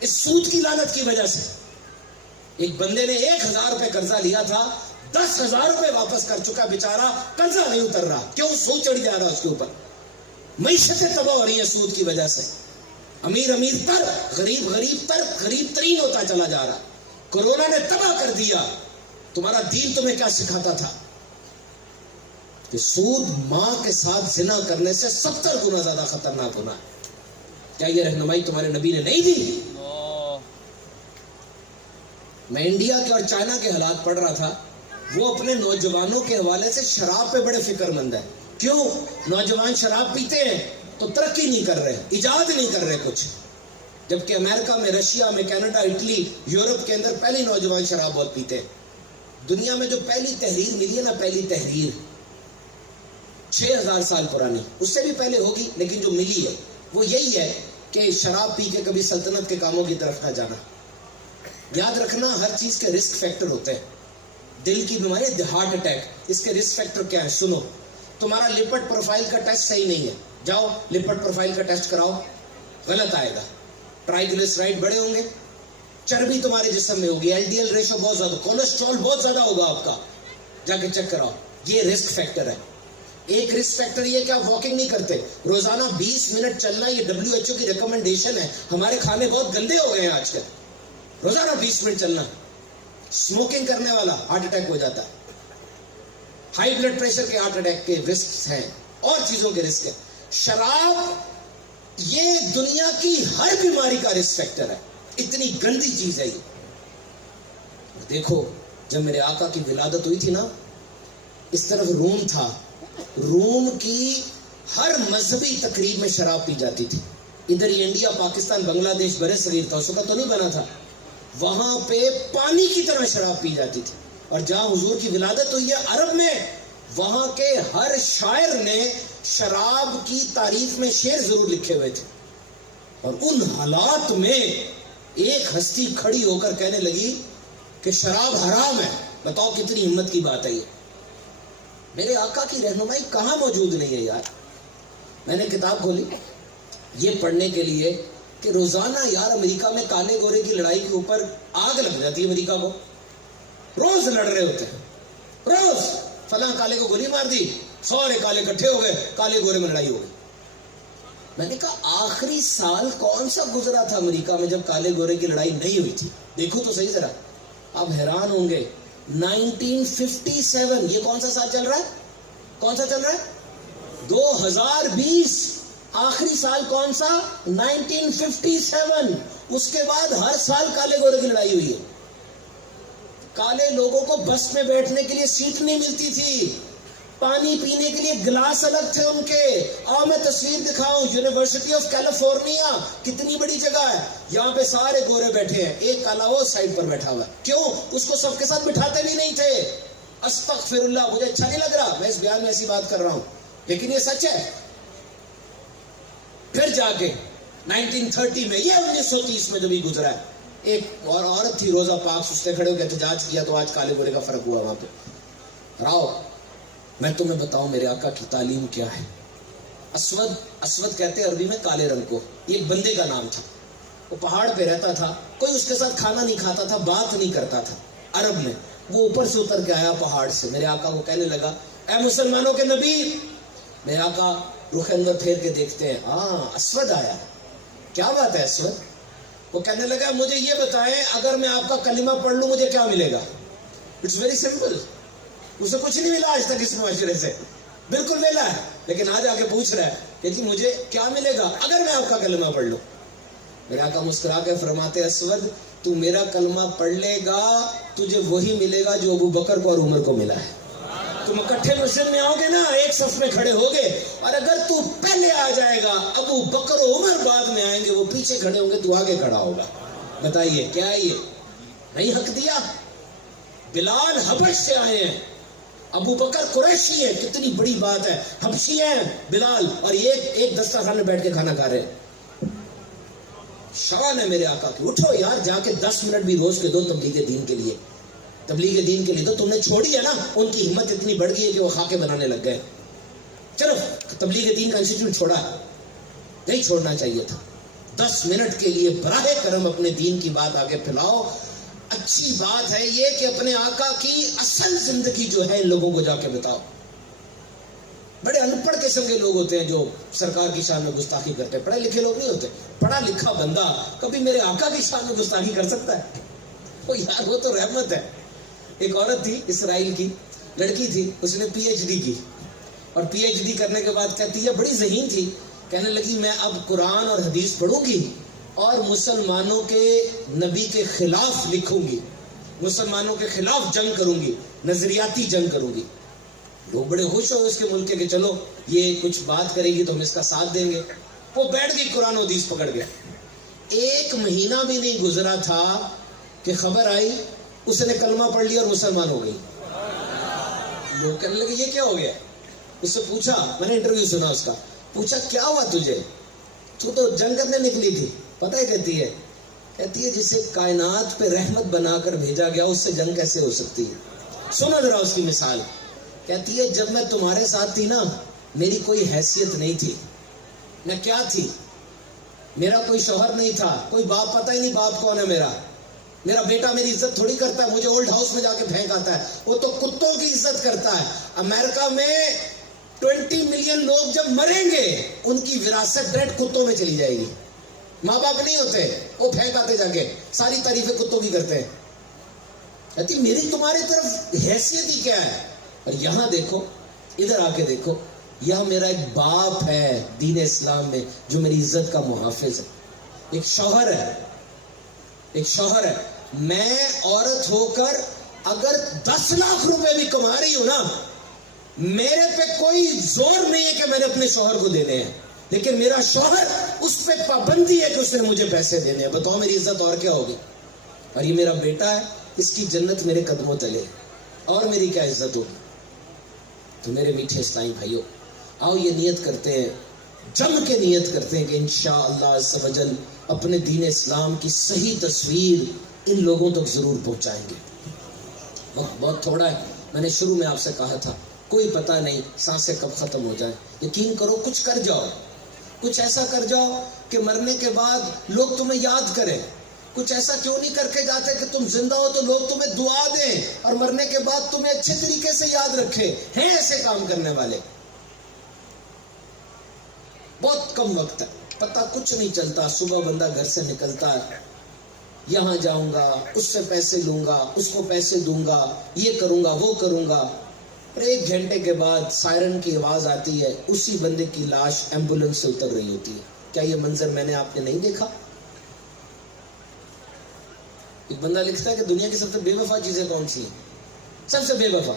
اس سود کی لعنت کی وجہ سے. ایک بندے نے 1000 روپے قرضہ لیا تھا, 10,000 روپے واپس کر چکا, بیچارہ قرضہ نہیں اتر رہا, کیوں؟ سود چڑھ جا رہا اس کے اوپر. معیشتیں تباہ ہو رہی ہیں سود کی وجہ سے, امیر امیر تر, غریب غریب تر, غریب ترین ہوتا چلا جا رہا. کورونا نے تباہ کر دیا. تمہارا دین تمہیں کیا سکھاتا تھا؟ کہ سود ماں کے ساتھ زنا کرنے سے 70 گنا زیادہ خطرناک ہونا ہے. کیا یہ رہنمائی تمہارے نبی نے نہیں دی؟ میں انڈیا کے اور چائنا کے حالات پڑھ رہا تھا, وہ اپنے نوجوانوں کے حوالے سے شراب پہ بڑے فکر مند ہے. کیوں؟ نوجوان شراب پیتے ہیں تو ترقی نہیں کر رہے, ایجاد نہیں کر رہے کچھ, جبکہ امریکہ میں, رشیا میں, کینیڈا, اٹلی, یورپ کے اندر پہلی نوجوان شراب بہت پیتے ہیں. دنیا میں جو پہلی تحریر ملی ہے نا, پہلی تحریر 6000 سال پرانی, اس سے بھی پہلے ہوگی, لیکن جو ملی ہے وہ یہی ہے کہ شراب پی کے کبھی سلطنت کے کاموں کی طرف نہ جانا. یاد رکھنا ہر چیز کے رسک فیکٹر ہوتے ہیں. دل کی بیماری, ہارٹ اٹیک, اس کے رسک فیکٹر کیا ہے؟ سنو, تمہارا لپڈ پروفائل کا ٹیسٹ صحیح نہیں ہے, جاؤ لپڈ پروفائل کا ٹیسٹ کراؤ, غلط آئے گا. ٹرائیگلیسرائڈ بڑے ہوں گے, چربی تمہارے جسم میں ہوگی, LDL ریشو بہت زیادہ, کولیسٹرول بہت زیادہ ہوگا آپ کا, جا کے چیک کراؤ. یہ رسک فیکٹر ہے. ایک رسک فیکٹر یہ کہ آپ واکنگ نہیں کرتے, روزانہ 20 منٹ چلنا, یہ WHO کی ریکمنڈیشن ہے. ہمارے کھانے بہت گندے ہو گئے ہیں آج کل, روزانہ 20 منٹ چلنا. اسموکنگ کرنے والا ہارٹ اٹیک ہو جاتا ہے, ہائی بلڈ پریشر کے ہارٹ اٹیک کے رسک ہیں, اور چیزوں کے رسک ہے. شراب یہ دنیا کی ہر بیماری کا رسک فیکٹر ہے, اتنی گندی چیز ہے یہ. دیکھو جب میرے آقا کی ولادت ہوئی تھی نا, اس طرف روم تھا, روم کی ہر مذہبی تقریب میں شراب پی جاتی تھی. ادھر ہی انڈیا, پاکستان, بنگلہ دیش برے صغیر تھا, اس وقت تو نہیں بنا تھا, وہاں پہ پانی کی طرح شراب پی جاتی تھی. اور جہاں حضور کی ولادت ہوئی ہے عرب میں, وہاں کے ہر شاعر نے شراب کی تعریف میں شعر ضرور لکھے ہوئے تھے. اور ان حالات میں ایک ہستی کھڑی ہو کر کہنے لگی کہ شراب حرام ہے. بتاؤ کتنی ہمت کی بات ہے یہ. میرے آقا کی رہنمائی کہاں موجود نہیں ہے یار. میں نے کتاب کھولی یہ پڑھنے کے لیے کہ روزانہ یار امریکہ میں کالے گورے کی لڑائی کے اوپر آگ لگ جاتی ہے. امریکہ کو روز لڑ رہے ہوتے ہیں, روز فلاں کالے کو گولی مار دی, سارے کالے اکٹھے ہو گئے, کالے گورے میں لڑائی ہو گئی. میں نے کہا آخری سال کون سا گزرا تھا امریکہ میں جب کالے گورے کی لڑائی نہیں ہوئی تھی؟ دیکھو تو صحیح ذرا, آپ حیران ہوں گے. 1957, یہ کون سا سال چل رہا ہے؟ کون سا چل رہا ہے؟ 2020. آخری سال کون سا؟ 1957. اس کے بعد ہر سال کالے گورے کی لڑائی ہوئی ہے. کالے لوگوں کو بس میں بیٹھنے کے لیے سیٹ نہیں ملتی تھی, پانی پینے کے لیے گلاس الگ تھے ان کے. آؤ میں تصویر دکھاؤں. یونیورسٹی آف کیلیفورنیا کتنی بڑی جگہ ہے, یہاں پہ سارے گورے بیٹھے ہیں, ایک کالا وہ سائڈ پر بیٹھا ہوا ہے. کیوں؟ اس کو سب کے ساتھ بٹھاتے بھی نہیں تھے. استغفر اللہ, مجھے اچھا نہیں لگ رہا میں اس بیان میں ایسی بات کر رہا ہوں, لیکن یہ سچ ہے. پھر جا کے 1930 میں, یہ 1930 میں جو بھی گزرا ہے, ایک اور عورت تھی روزہ پاکس, اس نے کھڑے ہو کے احتجاج کیا تو آج کالے گورے کا فرق ہوا وہاں پہ. راؤ میں تمہیں بتاؤں میرے آقا کی تعلیم کیا ہے. اسود, اسود کہتے ہیں عربی میں کالے رنگ کو. یہ ایک بندے کا نام تھا, وہ پہاڑ پہ رہتا تھا, کوئی اس کے ساتھ کھانا نہیں کھاتا تھا, بات نہیں کرتا تھا عرب میں. وہ اوپر سے اتر کے آیا پہاڑ سے, میرے آقا کو کہنے لگا اے مسلمانوں کے نبی. میرے آقا رخ اندر پھیر کے دیکھتے ہیں, ہاں اسود آیا, کیا بات ہے اسود. وہ کہنے لگا مجھے یہ بتائیں اگر میں آپ کا کلمہ پڑھ لوں مجھے کیا ملے گا. It's very simple. اسے کچھ نہیں ملا آج تک اس معاشرے سے, بالکل ویلا ہے, لیکن آج آ کے پوچھ رہا ہے کہ جی مجھے کیا ملے گا اگر میں آپ کا کلمہ پڑھ لوں. میرے آقا مسکرا کے فرماتے اسود تو میرا کلمہ پڑھ لے گا تجھے وہی ملے گا جو ابو بکر کو اور عمر کو ملا ہے. تم اکٹھے مسجد میں آؤ گے نا, ایک صف میں کھڑے ہوگے, اور اگر تو پہلے آ جائے گا ابو بکر و عمر بعد میں آئیں گے, وہ پیچھے کھڑے ہوں گے, تو آگے کھڑا ہوگا. بتائیے کیا ہے یہ, نہیں حق دیا. بلال حبش سے آئے ہیں, ابو بکر قریشی ہے, کتنی بڑی بات ہے, حبشی ہیں بلال, اور یہ ایک دسترخوان میں بیٹھ کے کھانا کھا رہے ہیں. شان ہے میرے آقا کی. اٹھو یار, جا کے 10 منٹ بھی روز کے دو تبلیغ دین کے لیے, تبلیغ دین کے لیے. تو تم نے چھوڑی ہے نا, ان کی ہمت اتنی بڑھ گئی ہے کہ وہ خاکے بنانے لگ گئے. چلو تبلیغ دین کا انسٹیٹیوٹ چھوڑا, نہیں چھوڑنا چاہیے تھا. 10 منٹ کے لیے براہ کرم اپنے دین کی بات آگے پھیلاؤ. اچھی بات ہے یہ کہ اپنے آقا کی اصل زندگی جو ہے ان لوگوں کو جا کے بتاؤ. بڑے ان پڑھ قسم کے لوگ ہوتے ہیں جو سرکار کی شان میں گستاخی کرتے ہیں, پڑھے لکھے لوگ نہیں ہوتے. پڑھا لکھا بندہ کبھی میرے آقا کی شان میں گستاخی کر سکتا ہے؟ وہ یار وہ تو رحمت ہے. ایک عورت تھی اسرائیل کی, لڑکی تھی, اس نے پی ایچ ڈی کی, اور پی ایچ ڈی کرنے کے بعد کہتی ہے, بڑی ذہین تھی, کہنے لگی میں اب قرآن اور حدیث پڑھوں گی اور مسلمانوں کے نبی کے خلاف لکھوں گی, مسلمانوں کے خلاف جنگ کروں گی, نظریاتی جنگ کروں گی. لوگ بڑے خوش ہوئے اس کے ملک کے کہ چلو یہ کچھ بات کرے گی تو ہم اس کا ساتھ دیں گے. وہ بیٹھ گئی قرآن و حدیث پکڑ گیا. 1 مہینہ بھی نہیں گزرا تھا کہ خبر آئی اس نے کلمہ پڑھ لیا اور مسلمان ہو گئی. لوگ کہنے لگے یہ کیا ہو گیا. اس سے پوچھا, میں نے انٹرویو سنا اس کا, پوچھا کیا ہوا تجھے, تو جنگ کرنے نکلی تھی. پتہ ہے کہتی ہے جسے کائنات پہ رحمت بنا کر بھیجا گیا اس سے جنگ کیسے ہو سکتی ہے. سنو ذرا اس کی مثال. کہتی ہے جب میں تمہارے ساتھ تھی نا میری کوئی حیثیت نہیں تھی. میں کیا تھی, میرا کوئی شوہر نہیں تھا, کوئی باپ, پتہ ہی نہیں باپ کون ہے میرا. میرا بیٹا میری عزت تھوڑی کرتا ہے, مجھے اولڈ ہاؤس میں جا کے پھینک آتا ہے, وہ تو کتوں کی عزت کرتا ہے. امریکہ میں 20 ملین لوگ جب مریں گے ان کی وراثت ڈائریکٹ کتوں میں چلی جائے گی. ماں باپ نہیں ہوتے, وہ پھینک آتے جا کے, ساری تعریفیں کتوں کی کرتے ہیں. کہتی میری تمہاری طرف حیثیت ہی کیا ہے. اور یہاں دیکھو, ادھر آ کے دیکھو, یہاں میرا ایک باپ ہے دین اسلام میں جو میری عزت کا محافظ ہے. ایک شوہر ہے, ایک شوہر ہے. میں عورت ہو کر اگر 10 لاکھ روپے بھی کما رہی ہوں نا, میرے پہ کوئی زور نہیں ہے کہ میں نے اپنے شوہر کو دینے ہیں, لیکن میرا شوہر اس پہ پابندی ہے کہ اس نے مجھے پیسے دینے ہیں. بتاؤ میری عزت اور کیا ہوگی. اور یہ میرا بیٹا ہے, اس کی جنت میرے قدموں تلے, اور میری کیا عزت ہوگی. تو میرے میٹھے اسلامی بھائیو, آؤ یہ نیت کرتے ہیں, جم کے نیت کرتے ہیں کہ انشاءاللہ عز و جل اپنے دین اسلام کی صحیح تصویر ان لوگوں تک ضرور پہنچائیں گے. وقت بہت تھوڑا ہے, میں نے شروع میں آپ سے کہا تھا کوئی پتہ نہیں سانسیں کب ختم ہو جائیں. یقین کرو کچھ کر جاؤ, کچھ ایسا کر جاؤ کہ مرنے کے بعد لوگ تمہیں یاد کریں. کچھ ایسا کیوں نہیں کر کے جاتے کہ تم زندہ ہو تو لوگ تمہیں دعا دیں اور مرنے کے بعد تمہیں اچھے طریقے سے یاد رکھیں. ہیں ایسے کام کرنے والے, بہت کم وقت ہے, پتہ کچھ نہیں چلتا. صبح بندہ گھر سے نکلتا ہے, یہاں جاؤں گا, اس سے پیسے لوں گا, اس کو پیسے دوں گا, یہ کروں گا, وہ کروں گا. اور 1 گھنٹے کے بعد سائرن کی آواز آتی ہے, اسی بندے کی لاش ایمبولینس سے اتر رہی ہوتی ہے. کیا یہ منظر میں نے آپ نے نہیں دیکھا؟ ایک بندہ لکھتا ہے کہ دنیا کی سب سے بے وفا چیزیں کون سی ہیں. سب سے بے وفا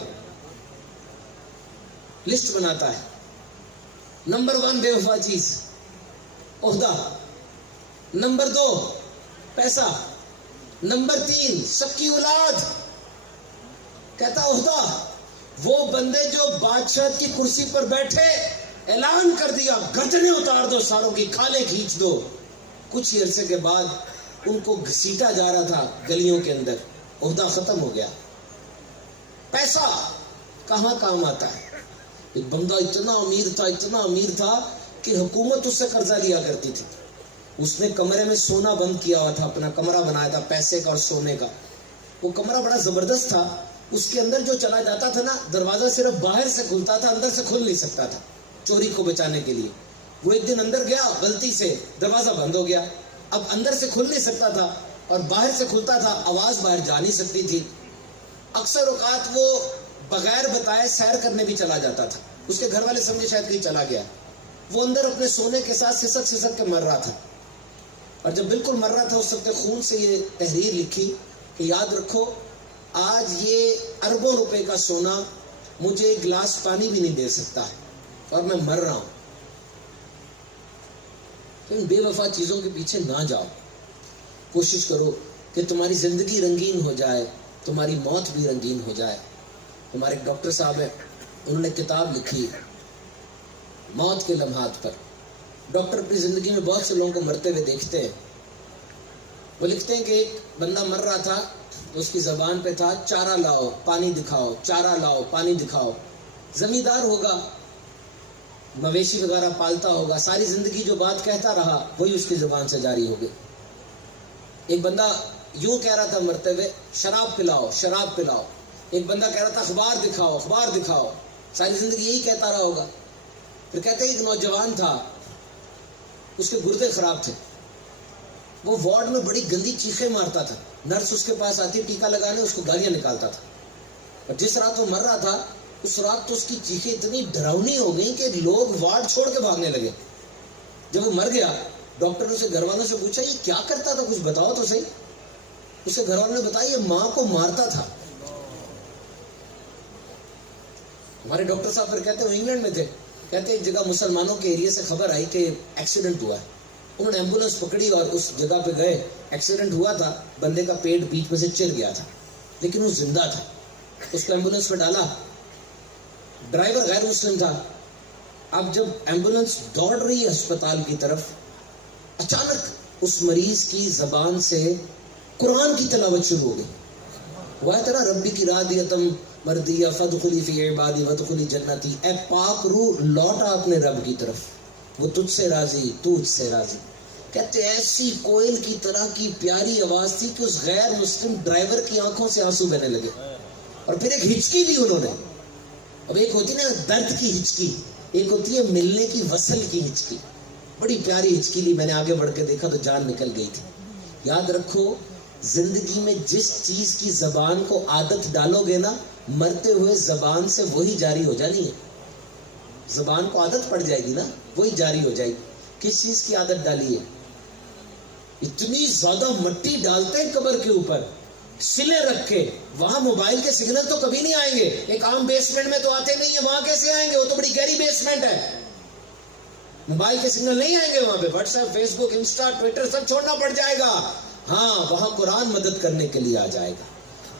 لسٹ بناتا ہے. نمبر 1 بے وفا چیز عہدہ، نمبر 2 پیسہ، نمبر 3 شکی اولاد. کہتا عہدہ، وہ بندے جو بادشاہ کی کرسی پر بیٹھے اعلان کر دیا گردنیں اتار دو ساروں کی، کھالے کھینچ دو، کچھ ہی عرصے کے بعد ان کو گھسیٹا جا رہا تھا گلیوں کے اندر، عہدہ ختم ہو گیا. پیسہ کہاں کام آتا ہے؟ ایک بندہ اتنا امیر تھا کہ حکومت اس سے قرضہ لیا کرتی تھی. اس نے کمرے میں سونا بند کیا ہوا تھا، اپنا کمرہ بنایا تھا پیسے کا اور سونے کا. وہ کمرہ بڑا زبردست تھا، اس کے اندر جو چلا جاتا تھا نا، دروازہ صرف باہر سے کھلتا تھا، اندر سے کھل نہیں سکتا تھا، چوری کو بچانے کے لیے. وہ ایک دن اندر گیا، غلطی سے دروازہ بند ہو گیا. اب اندر سے کھل نہیں سکتا تھا اور باہر سے کھلتا تھا، آواز باہر جا نہیں سکتی تھی. اکثر اوقات وہ بغیر بتائے سیر کرنے بھی چلا جاتا تھا. اس کے گھر والے سمجھے شاید کہیں چلا گیا. وہ اندر اپنے سونے کے ساتھ سسک کے مر رہا تھا. اور جب بالکل مر رہا تھا، اس وقت خون سے یہ تحریر لکھی کہ یاد رکھو، آج یہ اربوں روپے کا سونا مجھے ایک گلاس پانی بھی نہیں دے سکتا ہے اور میں مر رہا ہوں. ان بے وفا چیزوں کے پیچھے نہ جاؤ. کوشش کرو کہ تمہاری زندگی رنگین ہو جائے، تمہاری موت بھی رنگین ہو جائے. ہمارے ایک ڈاکٹر صاحب ہیں، انہوں نے کتاب لکھی موت کے لمحات پر. ڈاکٹر اپنی زندگی میں بہت سے لوگوں کو مرتے ہوئے دیکھتے ہیں. وہ لکھتے ہیں کہ ایک بندہ مر رہا تھا، اس کی زبان پہ تھا چارہ لاؤ پانی دکھاؤ، چارہ لاؤ پانی دکھاؤ. زمیندار ہوگا، مویشی وغیرہ پالتا ہوگا، ساری زندگی جو بات کہتا رہا وہی اس کی زبان سے جاری ہو گئی. ایک بندہ یوں کہہ رہا تھا مرتے ہوئے، شراب پلاؤ شراب پلاؤ. ایک بندہ کہہ رہا تھا اخبار دکھاؤ اخبار دکھاؤ، ساری زندگی یہی کہتا رہا ہوگا. پھر کہتے ہیں ایک نوجوان تھا، اس کے گردے خراب تھے، وہ وارڈ میں بڑی گندی چیخیں مارتا تھا. نرس اس کے پاس آتی ٹیکا لگانے، اس کو گالیاں نکالتا تھا. اور جس رات وہ مر رہا تھا، اس رات تو اس کی چیخیں اتنی ڈراؤنی ہو گئی کہ لوگ وارڈ چھوڑ کے بھاگنے لگے. جب وہ مر گیا، ڈاکٹر نے اسے گھر والوں سے پوچھا یہ کیا کرتا تھا، کچھ بتاؤ تو صحیح. اسے گھر والوں نے بتایا یہ ماں کو مارتا تھا. ہمارے ڈاکٹر صاحب پھر کہتے ہیں وہ انگلینڈ میں تھے، کہتے ایک جگہ مسلمانوں کے ایریا سے خبر آئی کہ ایکسیڈنٹ ہوا ہے. انہوں نے ایمبولینس پکڑی اور اس جگہ پہ گئے. ایکسیڈنٹ ہوا تھا، بندے کا پیٹ بیچ میں سے چل گیا تھا، لیکن وہ زندہ تھا. اس کو ایمبولینس میں ڈالا، ڈرائیور غیر مسلم تھا. اب جب ایمبولینس دوڑ رہی ہے ہسپتال کی طرف، اچانک اس مریض کی زبان سے قرآن کی تلاوت شروع ہو گئی. وہ ہے تیرا ربی کی رادیتم مردیہ فدخلی فی عبادی ودخلی جنتی. اے پاک روح لوٹا اپنے رب کی طرف، وہ تجھ سے راضی تو تجھ سے راضی. کہتے ایسی کوئل کی طرح کی پیاری آواز تھی کہ اس غیر مسلم ڈرائیور کی آنکھوں سے آنسو بہنے لگے. اور پھر ایک ہچکی دی انہوں نے. اب ایک ہوتی نا درد کی ہچکی، ایک ہوتی ہے ملنے کی وصل کی ہچکی. بڑی پیاری ہچکی لی. میں نے آگے بڑھ کے دیکھا تو جان نکل گئی تھی. یاد رکھو، زندگی میں جس چیز کی زبان کو عادت ڈالو گے نا، مرتے ہوئے زبان سے وہی جاری ہو جانی ہے. زبان کو عادت پڑ جائے گی نا، وہی جاری ہو جائے گی. کس چیز کی عادت ڈالی ہے؟ اتنی زیادہ مٹی ڈالتے ہیں قبر کے اوپر، سلے رکھ کے. وہاں موبائل کے سگنل تو کبھی نہیں آئیں گے. ایک عام بیسمنٹ میں تو آتے نہیں ہیں، وہاں کیسے آئیں گے؟ وہ تو بڑی گہری بیسمنٹ ہے. موبائل کے سگنل نہیں آئیں گے وہاں پہ. واٹس ایپ، فیس بک، انسٹا، ٹویٹر سب چھوڑنا پڑ جائے گا. ہاں، وہاں قرآن مدد کرنے کے لیے آ جائے گا.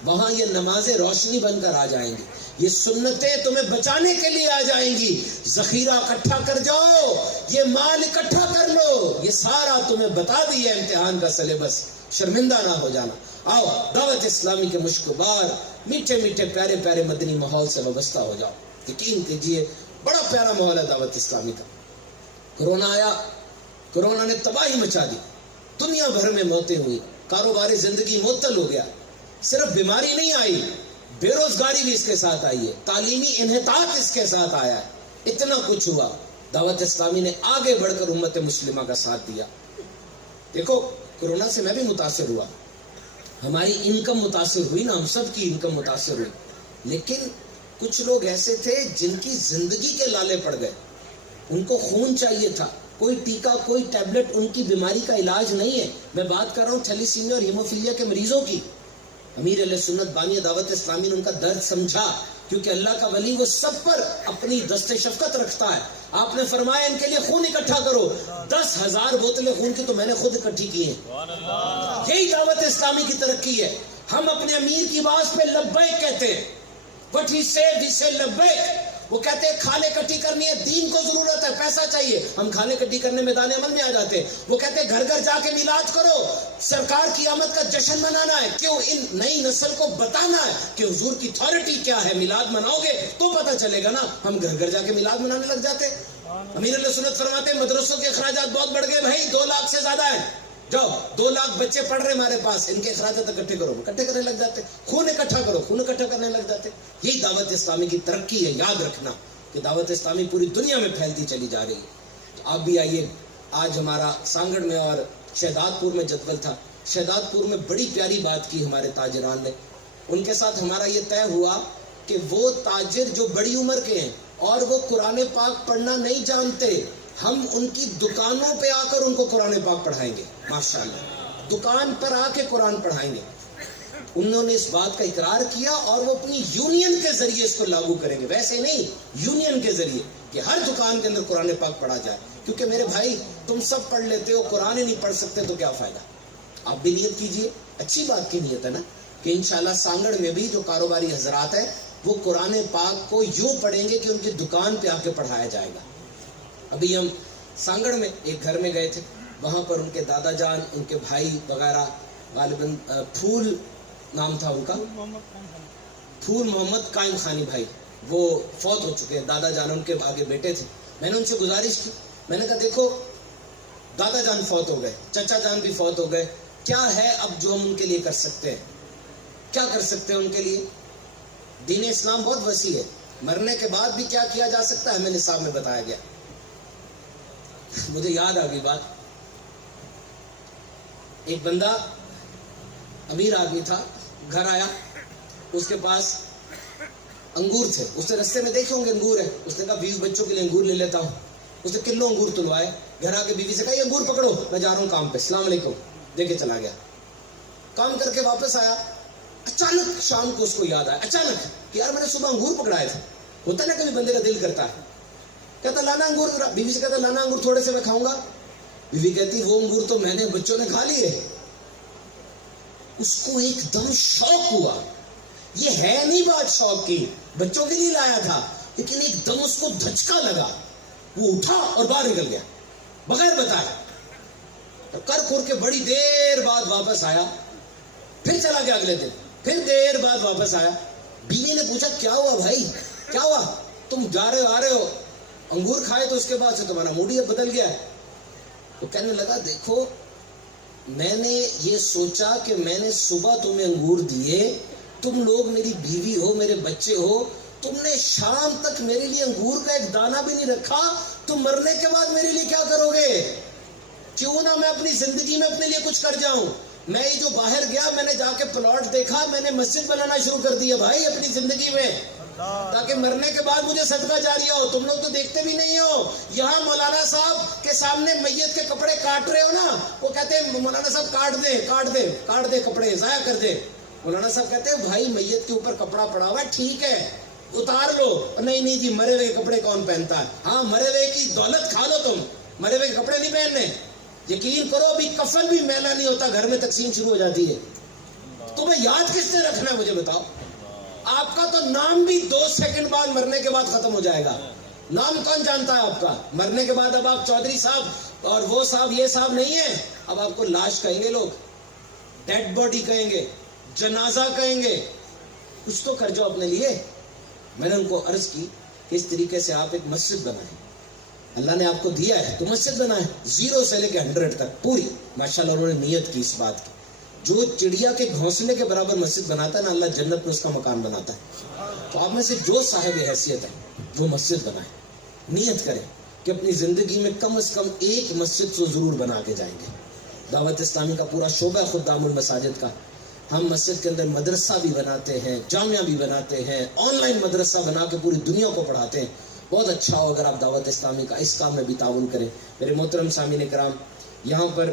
وہاں یہ نمازیں روشنی بن کر آ جائیں گی. یہ سنتیں تمہیں بچانے کے لیے آ جائیں گی. ذخیرہ اکٹھا کر جاؤ، یہ مال اکٹھا کر لو. یہ سارا تمہیں بتا دیا امتحان کا سلیبس. شرمندہ نہ ہو جانا. آؤ دعوت اسلامی کے مشک بار میٹھے میٹھے پیارے پیارے مدنی ماحول سے وابستہ ہو جاؤ. یقین کیجیے بڑا پیارا ماحول ہے دعوت اسلامی کا. کرونا آیا، کرونا نے تباہی مچا دی. دنیا بھر میں موتیں ہوئی، کاروباری زندگی معطل ہو گیا. صرف بیماری نہیں آئی، بے روزگاری بھی اس کے ساتھ آئی ہے، تعلیمی انحطاط اس کے ساتھ آیا ہے. اتنا کچھ ہوا، دعوت اسلامی نے آگے بڑھ کر امت مسلمہ کا ساتھ دیا. دیکھو کورونا سے میں بھی متاثر ہوا، ہماری انکم متاثر ہوئی نا، ہم سب کی انکم متاثر ہوئی. لیکن کچھ لوگ ایسے تھے جن کی زندگی کے لالے پڑ گئے. ان کو خون چاہیے تھا، کوئی ٹیکا کوئی ٹیبلٹ ان کی بیماری کا علاج نہیں ہے. میں بات کر رہا ہوں تھیلیسیمیا اور ہیموفیلیا کے مریضوں کی. امیر علیہ سنت بانی دعوت اسلامی نے ان کا درد سمجھا کیونکہ اللہ کا ولی وہ سب پر اپنی دست شفقت رکھتا ہے. آپ نے فرمایا ان کے لیے خون اکٹھا کرو. 10,000 بوتلیں خون کی تو میں نے خود اکٹھی کی ہیں. یہی دعوت اسلامی کی ترقی ہے. ہم اپنے امیر کی آواز پہ لبیک کہتے ہیں. What he said, we say لبیک. وہ کہتے ہیں کھالیں کٹھی کرنی ہے, دین کو ضرورت ہے, پیسہ چاہیے, ہم کھالیں کٹھی کرنے میدان عمل میں آ جاتے ہیں. وہ کہتے ہیں گھر گھر جا کے میلاد کرو, سرکار کی آمد کا جشن منانا ہے. کیوں؟ ان نئی نسل کو بتانا ہے کہ حضور کی اتھارٹی کیا ہے. میلاد مناؤ گے تو پتہ چلے گا نا. ہم گھر گھر جا کے میلاد منانے لگ جاتے. امیر علیہ سنت فرماتے ہیں مدرسوں کے اخراجات بہت بڑھ گئے بھائی, 2 لاکھ سے زیادہ ہیں. جاؤ 2 لاکھ بچے پڑھ رہے ہمارے پاس, ان کے اخراجات اکٹھے کرو. اکٹھے کرنے لگ جاتے. خون اکٹھا کرو, خون اکٹھا کرنے لگ جاتے. یہی دعوت اسلامی کی ترقی ہے. یاد رکھنا کہ دعوت اسلامی پوری دنیا میں پھیلتی چلی جا رہی ہے. تو آپ بھی آئیے. آج ہمارا سانگڑ میں اور شہداد پور میں جدول تھا. شہداد پور میں بڑی پیاری بات کی ہمارے تاجران نے. ان کے ساتھ ہمارا یہ طے ہوا کہ وہ تاجر جو بڑی عمر کے ہیں اور وہ قرآن پاک پڑھنا نہیں جانتے, ہم ان کی دکانوں پہ آ کر ان کو قرآن پاک پڑھائیں گے. ماشاءاللہ, دکان پر آ کے قرآن پڑھائیں گے. انہوں نے اس بات کا اقرار کیا اور وہ اپنی یونین کے ذریعے اس کو لاگو کریں گے. ویسے نہیں, یونین کے ذریعے کہ ہر دکان کے اندر قرآن پاک پڑھا جائے. کیونکہ میرے بھائی تم سب پڑھ لیتے ہو, قرآن ہی نہیں پڑھ سکتے تو کیا فائدہ. آپ بھی نیت کیجئے. اچھی بات کی نیت ہے نا کہ انشاءاللہ سانگڑ میں بھی جو کاروباری حضرات ہیں وہ قرآن پاک کو یوں پڑھیں گے کہ ان کی دکان پہ آ کے پڑھایا جائے گا. ابھی ہم سانگڑ میں ایک گھر میں گئے تھے, وہاں پر ان کے دادا جان, ان کے بھائی وغیرہ, غالباً پھول نام تھا ان کا, پھول محمد قائم خانی بھائی, وہ فوت ہو چکے ہیں. دادا جان ان کے آگے بیٹے تھے. میں نے ان سے گزارش کی, میں نے کہا دیکھو دادا جان فوت ہو گئے, چچا جان بھی فوت ہو گئے, کیا ہے اب جو ہم ان کے لیے کر سکتے ہیں, کیا کر سکتے ہیں ان کے لیے. دین اسلام بہت وسیع ہے, مرنے کے بعد بھی کیا کیا جا سکتا ہے ہمیں نصاب میں بتایا گیا. مجھے یاد آ گئی بات. ایک بندہ امیر آدمی تھا, گھر آیا, اس کے پاس انگور تھے. اس نے رستے میں دیکھے ہوں گے انگور ہے, اس نے کہا 20 بچوں کے لیے انگور لے لیتا ہوں. اس نے کلو انگور تلوائے, گھر آ کے بیوی سے کہا یہ انگور پکڑو, میں جا رہا ہوں کام پہ, السلام علیکم, دے کے چلا گیا. کام کر کے واپس آیا, اچانک شام کو اس کو یاد آیا, اچانک کہ یار میں نے صبح انگور پکڑائے تھے. ہوتا نا کبھی بندے کا دل کرتا ہے, کہتا لانا انگور. بیوی سے کہتا لانا انگور تھوڑے سے میں کھاؤں گا. بیوی کہتی وہ انگور تو میں نے بچوں نے کھا لیے. اس کو ایک دم شوق ہوا. یہ ہے نہیں بات شوق کی, بچوں کے لیے لایا تھا, لیکن ایک دم اس کو دھچکا لگا. وہ اٹھا اور باہر نکل گیا بغیر بتایا. کر کر کے بڑی دیر بعد واپس آیا, پھر چلا گیا. اگلے دن پھر دیر بعد واپس آیا. بیوی نے پوچھا کیا ہوا بھائی, کیا ہوا, تم جا رہے ہو آ رہے ہو, انگور کھائے تو اس کے بعد سے تمہارا موڈ ہی بدل گیا ہے. تو کہنے لگا دیکھو میں نے یہ سوچا کہ میں نے صبح تمہیں انگور دیے, تم لوگ میری بیوی ہو, میرے بچے ہو, تم نے شام تک میرے لیے انگور کا ایک دانہ بھی نہیں رکھا, تم مرنے کے بعد میرے لیے کیا کرو گے. کیوں نہ میں اپنی زندگی میں اپنے لیے کچھ کر جاؤں. میں یہ جو باہر گیا, میں نے جا کے پلاٹ دیکھا, میں نے مسجد بنانا شروع کر دیا بھائی اپنی زندگی میں, تاکہ مرنے کے بعد مجھے صدقہ جاریہ ہو. تم لوگ تو دیکھتے بھی نہیں ہو. یہاں مولانا صاحب کے سامنے میت کے کپڑے کاٹ رہے ہو نا, وہ کہتے ہیں مولانا صاحب کاٹ دے کپڑے, ضائع کر دے. مولانا صاحب کہتے ہیں بھائی میت کے اوپر کپڑا پڑا ہوا ہے, ٹھیک ہے اتار لو. نہیں جی مرے ہوئے کپڑے کون پہنتا ہے. ہاں مرے ہوئے کی دولت کھا لو تم, مرے ہوئے کپڑے نہیں پہننے. یقین کرو ابھی کفن بھی میلا نہیں ہوتا, گھر میں تقسیم شروع ہو جاتی ہے. تمہیں یاد کس نے رکھنا ہے مجھے بتاؤ. آپ کا تو نام بھی 2 سیکنڈ بعد مرنے کے بعد ختم ہو جائے گا. نام کون جانتا ہے آپ کا. مرنے کے بعد اب آپ چودھری صاحب اور وہ صاحب یہ صاحب نہیں ہیں, اب آپ کو لاش کہیں گے لوگ, ڈیڈ باڈی کہیں گے, جنازہ کہیں گے. کچھ تو کر جاؤ اپنے لیے. میں نے ان کو عرض کی کہ اس طریقے سے آپ ایک مسجد بنائیں, اللہ نے آپ کو دیا ہے تو مسجد بنائیں, 0 سے لے کے 100 تک پوری. ماشاءاللہ انہوں نے نیت کی اس بات کی. جو چڑیا کے گھونسلے کے برابر مسجد بناتا ہے نا, اللہ جنت میں اس کا مکان بناتا ہے. تو آپ میں سے جو صاحب حیثیت ہے وہ مسجد بنائیں, نیت کریں کہ اپنی زندگی میں کم از کم ایک مسجد تو ضرور بنا کے جائیں گے. دعوت اسلامی کا پورا شعبہ خدام المساجد کا, ہم مسجد کے اندر مدرسہ بھی بناتے ہیں, جامعہ بھی بناتے ہیں, آن لائن مدرسہ بنا کے پوری دنیا کو پڑھاتے ہیں. بہت اچھا ہو اگر آپ دعوت اسلامی کا اس کام میں بھی تعاون کریں. میرے محترم سامعین کرام, یہاں پر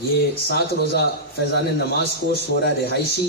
یہ 7 روزہ فیضان نماز کورس ہو رہا ہے رہائشی,